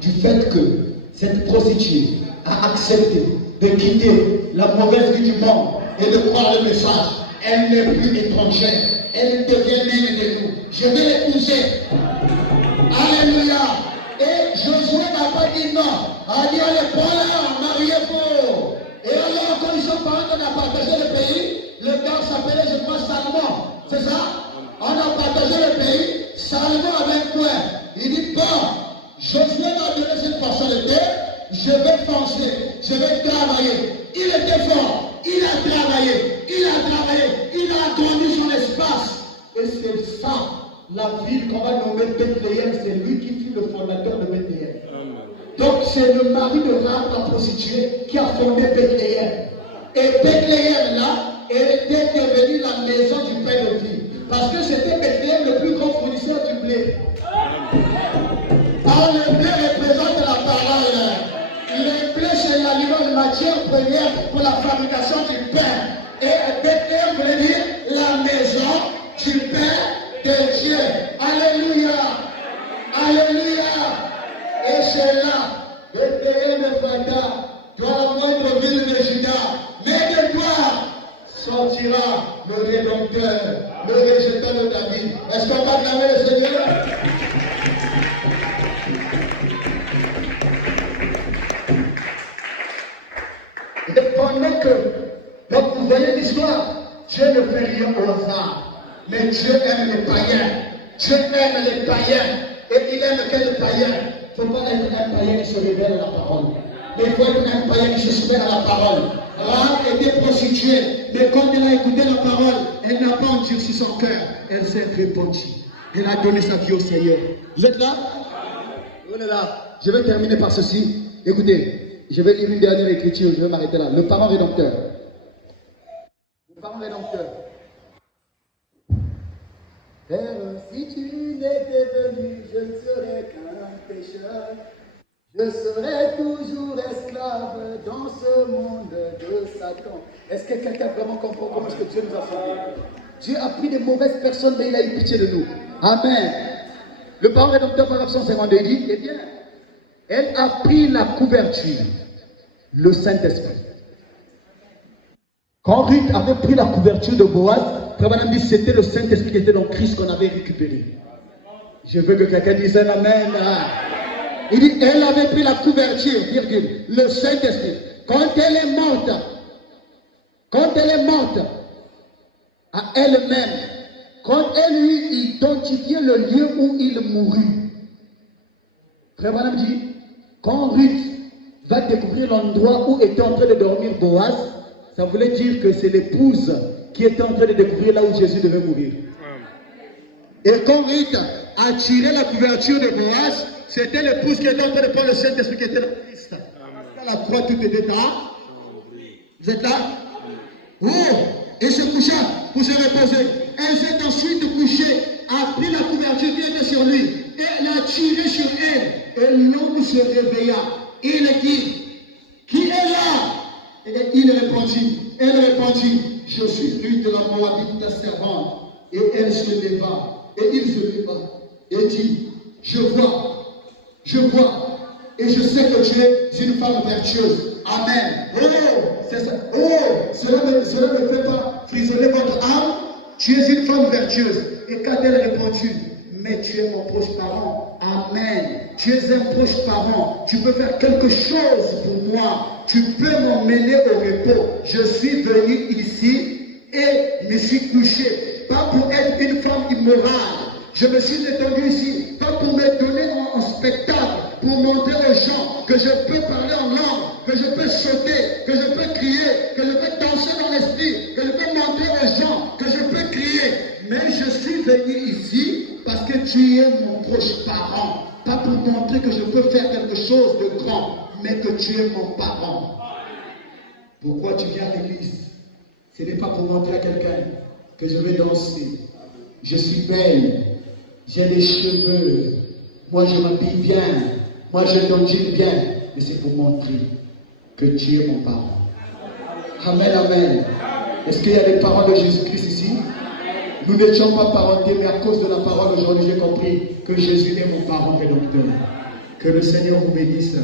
du fait que cette prostituée a accepté de quitter la mauvaise vie du monde et de croire le message, elle n'est plus étrangère, elle devient même de nous. Je vais l'épouser. Alléluia. Et Josué n'a pas dit non. A dit, allez, prends-la, mariez-vous. Et alors, quand ils sont partis, on a partagé le pays. Le gars s'appelait, je crois, Salomon. C'est ça? On a partagé le pays. Salomon avec moi. Il dit, bon, Josué m'a donné cette portion de terre. Je vais foncer. Je vais travailler. Il était fort. Il a travaillé. Il a agrandi son espace. Et c'est ça. La ville qu'on va nommer Bethléem, c'est lui qui fut le fondateur de Bethléem. Donc c'est le mari de Rahab, la prostituée, qui a fondé Bethléem. Et Bethléem là, elle était devenue la maison du pain de vie. Parce que c'était Bethléem le plus grand fournisseur du blé. Alors le blé représente la parole. Le blé c'est l'aliment, la matière première pour la fabrication du pain. Et Bethléem veut dire la maison du pain de Dieu. Alléluia. Alléluia. Et c'est là, Bethléem et Fata, toi la moindre ville de Juda, mais de toi sortira le Rédempteur, le Rédempteur de David. Est-ce qu'on va acclamer le Seigneur? Et pendant que, donc vous voyez l'histoire, Dieu ne fait rien au hasard. Mais Dieu aime les païens. Dieu aime les païens. Et il aime quel païen? Il ne faut pas être un païen qui se révèle à la parole. Mais il faut être un païen qui se souvient à la parole. Rahab était prostituée. Mais quand elle a écouté la parole, elle n'a pas endurci son cœur. Elle s'est répandue. Elle a donné sa vie au Seigneur. Vous êtes là? On est là. Je vais terminer par ceci. Écoutez, je vais lire une dernière écriture. Je vais m'arrêter là. Le parent rédempteur. Le parent rédempteur. Père, si tu n'étais venu, je ne serais qu'un pécheur. Je serais toujours esclave dans ce monde de Satan. Est-ce que quelqu'un vraiment comprend comment est-ce que Dieu nous a sauvés? Dieu a pris des mauvaises personnes, mais il a eu pitié de nous. Amen. Le parent rédempteur, paragraphe 152, il dit, eh bien, elle a pris la couverture, le Saint-Esprit. Quand Ruth avait pris la couverture de Boaz, Frère Branham dit c'était le Saint-Esprit qui était dans Christ qu'on avait récupéré. Je veux que quelqu'un dise un amen. Il dit, elle avait pris la couverture, virgule, le Saint-Esprit. Quand elle est morte à elle-même, quand elle eut identifié le lieu où il mourut, Frère Branham dit, quand Ruth va découvrir l'endroit où était en train de dormir Boaz, ça voulait dire que c'est l'épouse qui était en train de découvrir là où Jésus devait mourir. Et quand Ruth a tiré la couverture de Boaz, c'était l'épouse qui était en train de prendre le Saint-Esprit qui était dans Christ. Parce qu'à la croix, tout était là. Vous êtes là? Oh! Et se coucha pour se reposer. Elle s'est ensuite couchée, a pris la couverture qui était sur lui, et elle a tiré sur elle. Et l'homme se réveilla. Il dit, qui est là? Et il répondit, elle répondit, je suis Ruth de la Moabite, ta servante. Et elle se leva, et il se leva, et dit, je vois, et je sais que tu es une femme vertueuse. Amen. Oh, c'est ça. Oh, cela ne fait pas frissonner votre âme. Tu es une femme vertueuse. Et quand elle répondit, mais tu es mon proche parent. Amen. Tu es un proche parent. Tu peux faire quelque chose pour moi. Tu peux m'emmener au repos. Je suis venu ici et me suis couché. Pas pour être une femme immorale. Je me suis étendu ici, pas pour me donner en spectacle, pour montrer aux gens que je peux parler en langue, que je peux sauter, que je peux crier, que je peux danser dans l'esprit, que je peux montrer aux gens, que je peux crier. Mais je suis venu ici parce que tu es mon proche parent. Pas pour montrer que je peux faire quelque chose de grand, mais que tu es mon parent. Pourquoi tu viens à l'église? Ce n'est pas pour montrer à quelqu'un que je vais danser. Je suis belle. J'ai des cheveux, moi je m'habille bien, moi je t'endure bien, mais c'est pour montrer que tu es mon parent. Amen, amen. Est-ce qu'il y a des parents de Jésus-Christ ici? Nous n'étions pas parentés, mais à cause de la parole aujourd'hui, j'ai compris que Jésus est mon parent rédempteur. Que le Seigneur vous bénisse.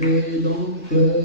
Rédempteur.